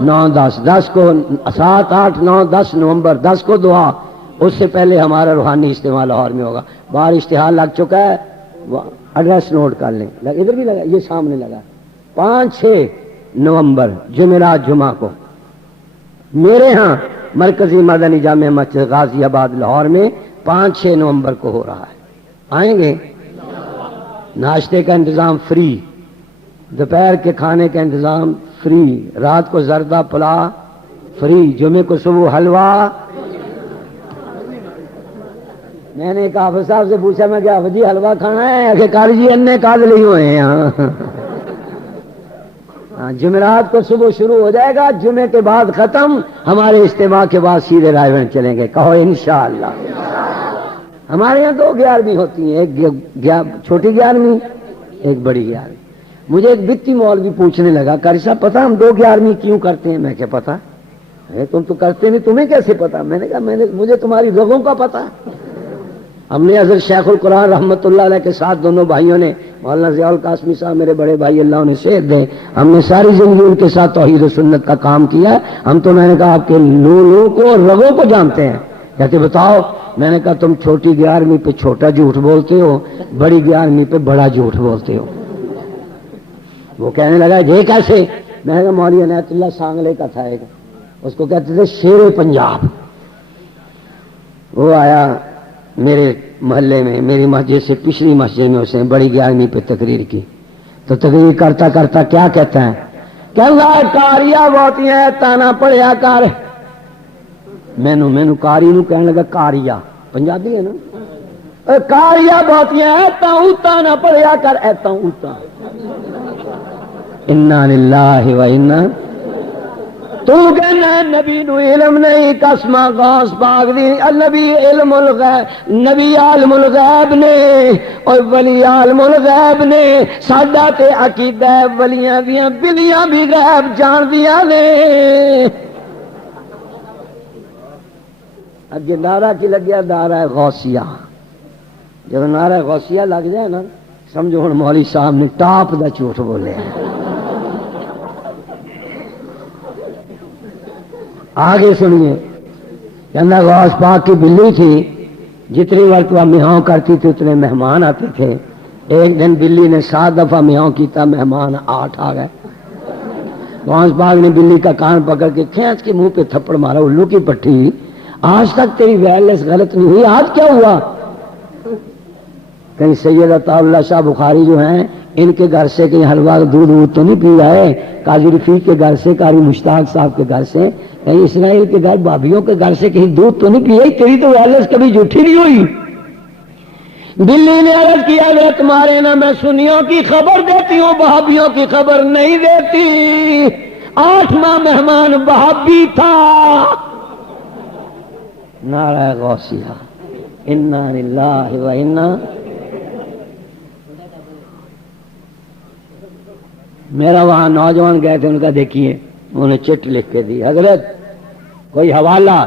9 10 10 کو 7 8 9 10 نومبر 10 کو دعا، اس سے پہلے ہمارا روحانی اجتماع لاہور میں ہوگا۔ باہر اشتہار لگ چکا ہے، ایڈریس نوٹ کر لیں، ادھر بھی لگا، یہ سامنے لگا۔ 5 6 نومبر جمعرات جمعہ کو میرے ہاں مرکزی مدنی جامع مسجد غازی آباد لاہور میں 5 6 نومبر کو ہو رہا ہے۔ آئیں گے؟ ناشتے کا انتظام فری، دوپہر کے کھانے کا انتظام فری، رات کو زردہ پلا فری، جمعے کو صبح حلوہ۔ میں نے حافظ صاحب سے پوچھا، میں کیا حافظ جی حلوہ کھانا ہے کہ کال جی انے کال لی ہوئے ہیں؟ ہاں ہاں جمعرات کو صبح شروع ہو جائے گا، جمعے کے بعد ختم، ہمارے اجتماع کے بعد سیدھے رائے بند چلیں گے، کہو انشاءاللہ۔ ہمارے یہاں 2 11ویں ہوتی ہیں، ایک چھوٹی 11ویں، ایک بڑی 11ویں۔ مجھے ایک بتی مولوی پوچھنے لگا، قاری صاحب پتا ہم 2 11ویں کیوں کرتے ہیں؟ میں کیا پتا، تم تو کرتے نہیں، تمہیں کیسے پتا؟ میں نے کہا مجھے تمہاری رگوں کا پتا۔ ہم نے حضرت شیخ القرآن رحمت اللہ علیہ کے ساتھ دونوں بھائیوں نے، مولانا ضیاء القاسمی صاحب میرے بڑے بھائی، اللہ انہیں صحت دے، ہم نے ساری زندگی ان کے ساتھ توحید و سنت کا کام کیا۔ ہم تو، میں نے کہا آپ کے لولوں کو اور رگوں کو جانتے ہیں۔ کہتے بتاؤ؟ میں نے کہا تم چھوٹی 11ویں پہ چھوٹا جھوٹ بولتے ہو، بڑی 11ویں پہ بڑا جھوٹ بولتے ہو۔ وہ کہنے لگا یہ کیسے؟ میں نے کہا مولوی عنایت اللہ سانگلے کا تھا ایک، اس کو کہتے تھے شیر پنجاب۔ وہ آیا میرے محلے میں، میری مسجد سے پچھلی مسجد میں، اس نے بڑی 11ویں پہ تقریر کی، تو تقریر کرتا کرتا کیا کہتا ہے کہ اللہ کاریا بہت ہے تانا پڑیا کر۔ مینو کاری نو کہنے لگا کاریا، پنجابی ہے نا، کاریا بہت ہے تانا پڑیا کر، ایتا انا للہ و انا۔ تو کہنا نبی نو علم نہیں، قسم غوث پاک دی، نبی علم الغیب، نبی عالم الغیب نے اور ولی عالم الغیب نے۔ ساڈا تے عقیدہ ہے ولیاں دیاں بلیاں بھی غیب جان دیاں نے۔ اگے نعرہ کی لگیا؟ نعرہ غوثیہ۔ جب نعرہ غوثیہ لگ جائے نا، سمجھو ہن مولوی صاحب نے ٹاپ دا جھوٹ بولے۔ آگے سنیے، کہنا غوث پاک کی بلی تھی، جتنی وقت وہ میاؤں کرتی تھی اتنے مہمان آتے تھے۔ ایک دن بلی نے 7 دفعہ میاؤں کیتا، مہمان 8 آ گئے۔ غوث پاک نے بلی کا کان پکڑ کے کھینچ کے منہ پہ تھپڑ مارا، الو کی پٹھی، آج تک تیری وائرلیس غلط نہیں ہوئی، آج کیا ہوا؟ کہیں سید عطا اللہ شاہ بخاری جو ہیں، ان کے گھر سے کہیں حلوہ دودھ تو نہیں پی رہے، قاضی رفیق کے گھر سے، قاری مشتاق صاحب کے گھر سے، کہیں اسرائیل کے گھر بھابھیوں کے گھر سے کہیں دودھ تو نہیں پی رہی، تیری تو وائرلیس کبھی جھوٹی نہیں ہوئی۔ بلی نے عرض کیا میں تمہارے نا میں سنیوں کی خبر دیتی ہوں، بھابھیوں کی خبر نہیں دیتی۔ 8واں مہمان بھابھی تھا۔ نعرہ غوثیہ، انا للہ و انا۔ میرا وہاں نوجوان گئے تھے، ان کا دیکھیے انہوں نے چٹ لکھ کے دی، حضرت کوئی حوالہ،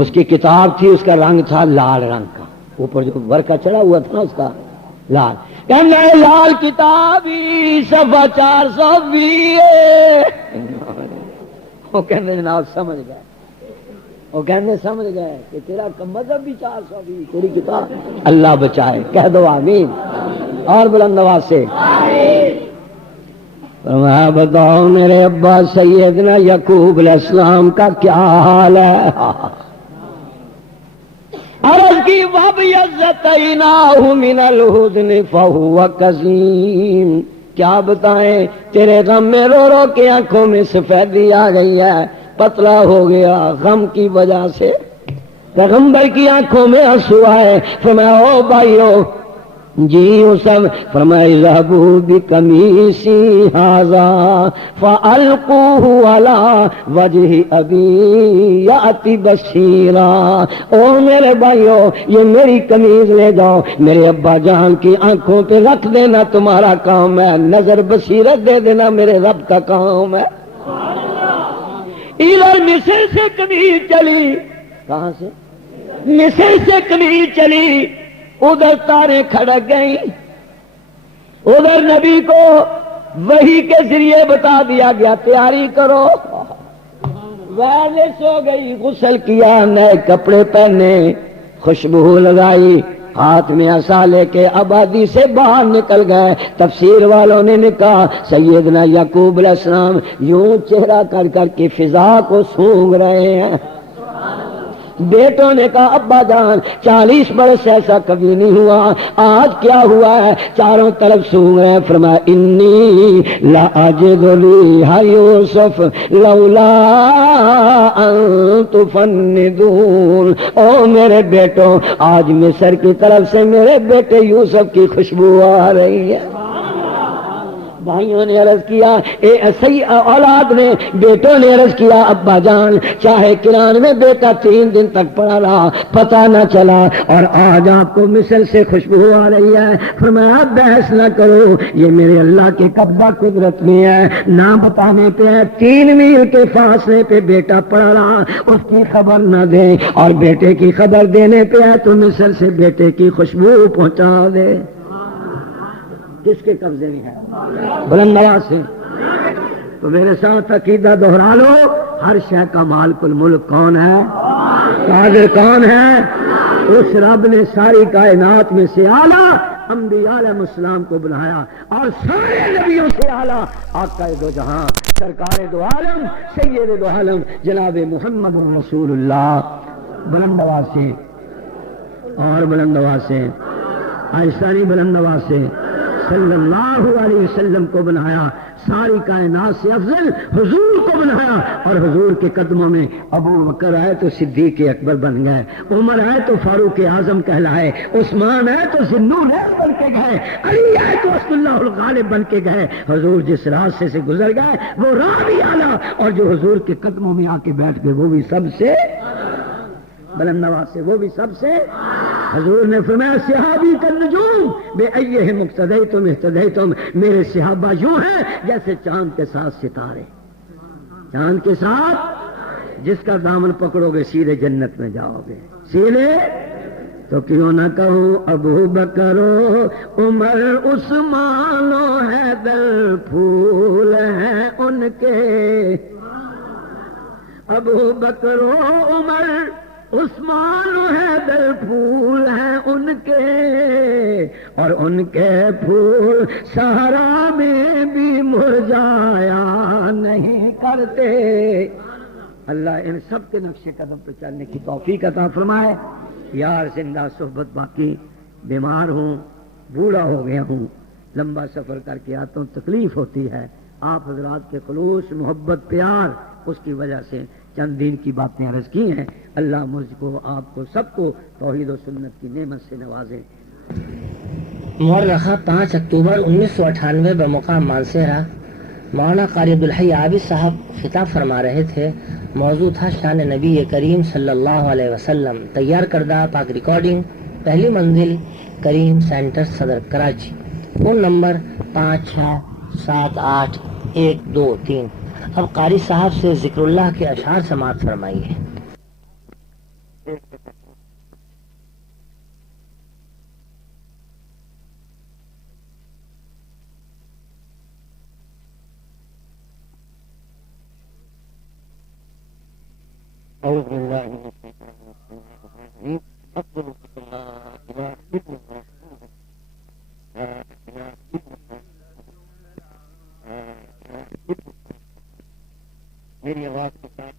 اس کی کتاب تھی، اس کا رنگ تھا لال رنگ کا، اوپر جو ورقہ چڑھا ہوا تھا نا اس کا لال، کہنے لال کتابی صفحہ 420۔ وہ کہنے جناب سمجھ گئے، وہ کہنے سمجھ گئے کہ تیرا مذہب بھی 420، تیری کتاب۔ اللہ بچائے، کہہ دو آمین، اور بلند آواز سے آمین۔ فرمایا بتاؤ میرے ابا سیدنا یعقوب علیہ السلام کا کیا حال ہے؟ عرض کی وَبْيَضَّتَيْنَاهُ مِنَ الْحُزْنِ فَهُوَ كَظِيمٌ۔ کیا بتائیں تیرے غم میں رو رو کے آنکھوں میں سفیدی آ گئی ہے، پتلا ہو گیا غم کی وجہ سے، پیغمبر کی آنکھوں میں آنسو آئے۔ فرمایا او بھائیو جی سب، فرمایا اذهبوا بقمیصی ھذا فالقوه علی وجه ابی یأتی بصیرا۔ او میرے بھائیو یہ میری قمیض لے جاؤ، میرے ابا جان کی آنکھوں پہ رکھ دینا، تمہارا کام ہے، نظر بصیرت دے دینا میرے رب کا کام ہے۔ ادھر مصر سے قمیض چلی، کہاں سے؟ مصر سے قمیض چلی، ادھر تاریں کھڑک گئیں، ادھر نبی کو وحی کے ذریعے بتا دیا گیا تیاری کرو، وائرلیس ہو گئی، غسل کیا، نئے کپڑے پہنے، خوشبو لگائی، ہاتھ میں عصا لے کے آبادی سے باہر نکل گئے۔ تفسیر والوں نے کہا سیدنا یعقوب علیہ السلام یوں چہرہ کر کر کے فضا کو سونگ رہے ہیں۔ بیٹوں نے کہا ابا جان 40 برس ایسا کبھی نہیں ہوا، آج کیا ہوا ہے؟ چاروں طرف سونگ رہے ہیں۔ فرمایا انی لاجد ریح یوسف لولا ان تفندون۔ او میرے بیٹوں آج مصر کی طرف سے میرے بیٹے یوسف کی خوشبو آ رہی ہے۔ بھائیوں نے عرض کیا، اولاد نے، بیٹوں نے عرض کیا ابا جان چاہے کران میں بیٹا 3 دن تک پڑا رہا پتہ نہ چلا، اور آج آپ کو مصر سے خوشبو آ رہی ہے۔ فرمایا بحث نہ کرو، یہ میرے اللہ کے قبضہ قدرت میں ہے، نہ بتانے پہ ہے 3 میل کے فاصلے پہ بیٹا پڑ رہا، اس کی خبر نہ دیں، اور بیٹے کی خبر دینے پہ ہے تو مصر سے بیٹے کی خوشبو پہنچا دے۔ کس کے قبضے میں ہے؟ بلند آواز سے تو میرے ساتھ عقیدہ دوہرا لو، ہر شے کا مالک الملک کون ہے؟ قادر کون ہے؟ اس رب نے ساری کائنات میں سے اعلیٰ انبیاء علیہ السلام کو بنایا، اور سارے نبیوں سے اعلیٰ آقا دو جہاں سرکار دو عالم سید دو عالم جناب محمد رسول اللہ، بلند آواز سے اور بلند آواز سے، ایسا نہیں بلند آواز سے، صلی اللہ علیہ وسلم کو بنایا، ساری کائنات سے افضل حضور کو بنایا، اور حضور کے قدموں میں ابو بکر آئے تو صدیق اکبر بن گئے، عمر آئے تو فاروق اعظم کہلائے، عثمان آئے تو ذوالنورین بن کے گئے، علی آئے تو اسد اللہ الغالب بن کے گئے۔ حضور جس راستے سے گزر گئے وہ راہ بھی اعلیٰ، اور جو حضور کے قدموں میں آ کے بیٹھ گئے وہ بھی سب سے بلند آواز سے، وہ بھی سب سے۔ حضور نے فرمایا صحابی کا نجوم بے ایہم اقتدیتم اہتدیتم، میرے صحابہ یوں ہیں جیسے چاند کے ساتھ ستارے، چاند کے ساتھ جس کا دامن پکڑو گے سیدھے جنت میں جاؤ گے، سیدھے۔ تو کیوں نہ کہوں ابو بکر و عمر عثمان و حیدر پھول ہیں ان کے، ابو بکر و عمر عثمان و حیدر پھول ہیں ان کے، اور ان کے پھول صحرا میں بھی مرجھایا نہیں کرتے۔ اللہ ان سب کے نقش قدم پہ چلنے کی توفیق عطا فرمائے۔ یار زندہ صحبت باقی، بیمار ہوں، بوڑھا ہو گیا ہوں، لمبا سفر کر کے آتا ہوں، تکلیف ہوتی ہے، آپ حضرات کے خلوص محبت پیار اس کی وجہ سے چند دین کی باتیں عرض کی ہیں۔ اللہ مجھ کو آپ کو سب کو توحید و سنت کی نعمت سے نوازے۔ مورخہ 5 اکتوبر 1998 بمقام مانسہرہ مولانا قاری عبدالحی عابد صاحب خطاب فرما رہے تھے۔ موضوع تھا شان نبی کریم صلی اللہ علیہ وسلم۔ تیار کردہ پاک ریکارڈنگ، پہلی منزل کریم سینٹر صدر کراچی، فون نمبر 56781223۔ اب قاری صاحب سے ذکر اللہ کے اشعار سماعت فرمائیے۔ اعوذ باللہ من الشیطان الرجیم، افضل الصلاۃ و اتم میری آواز کے ساتھ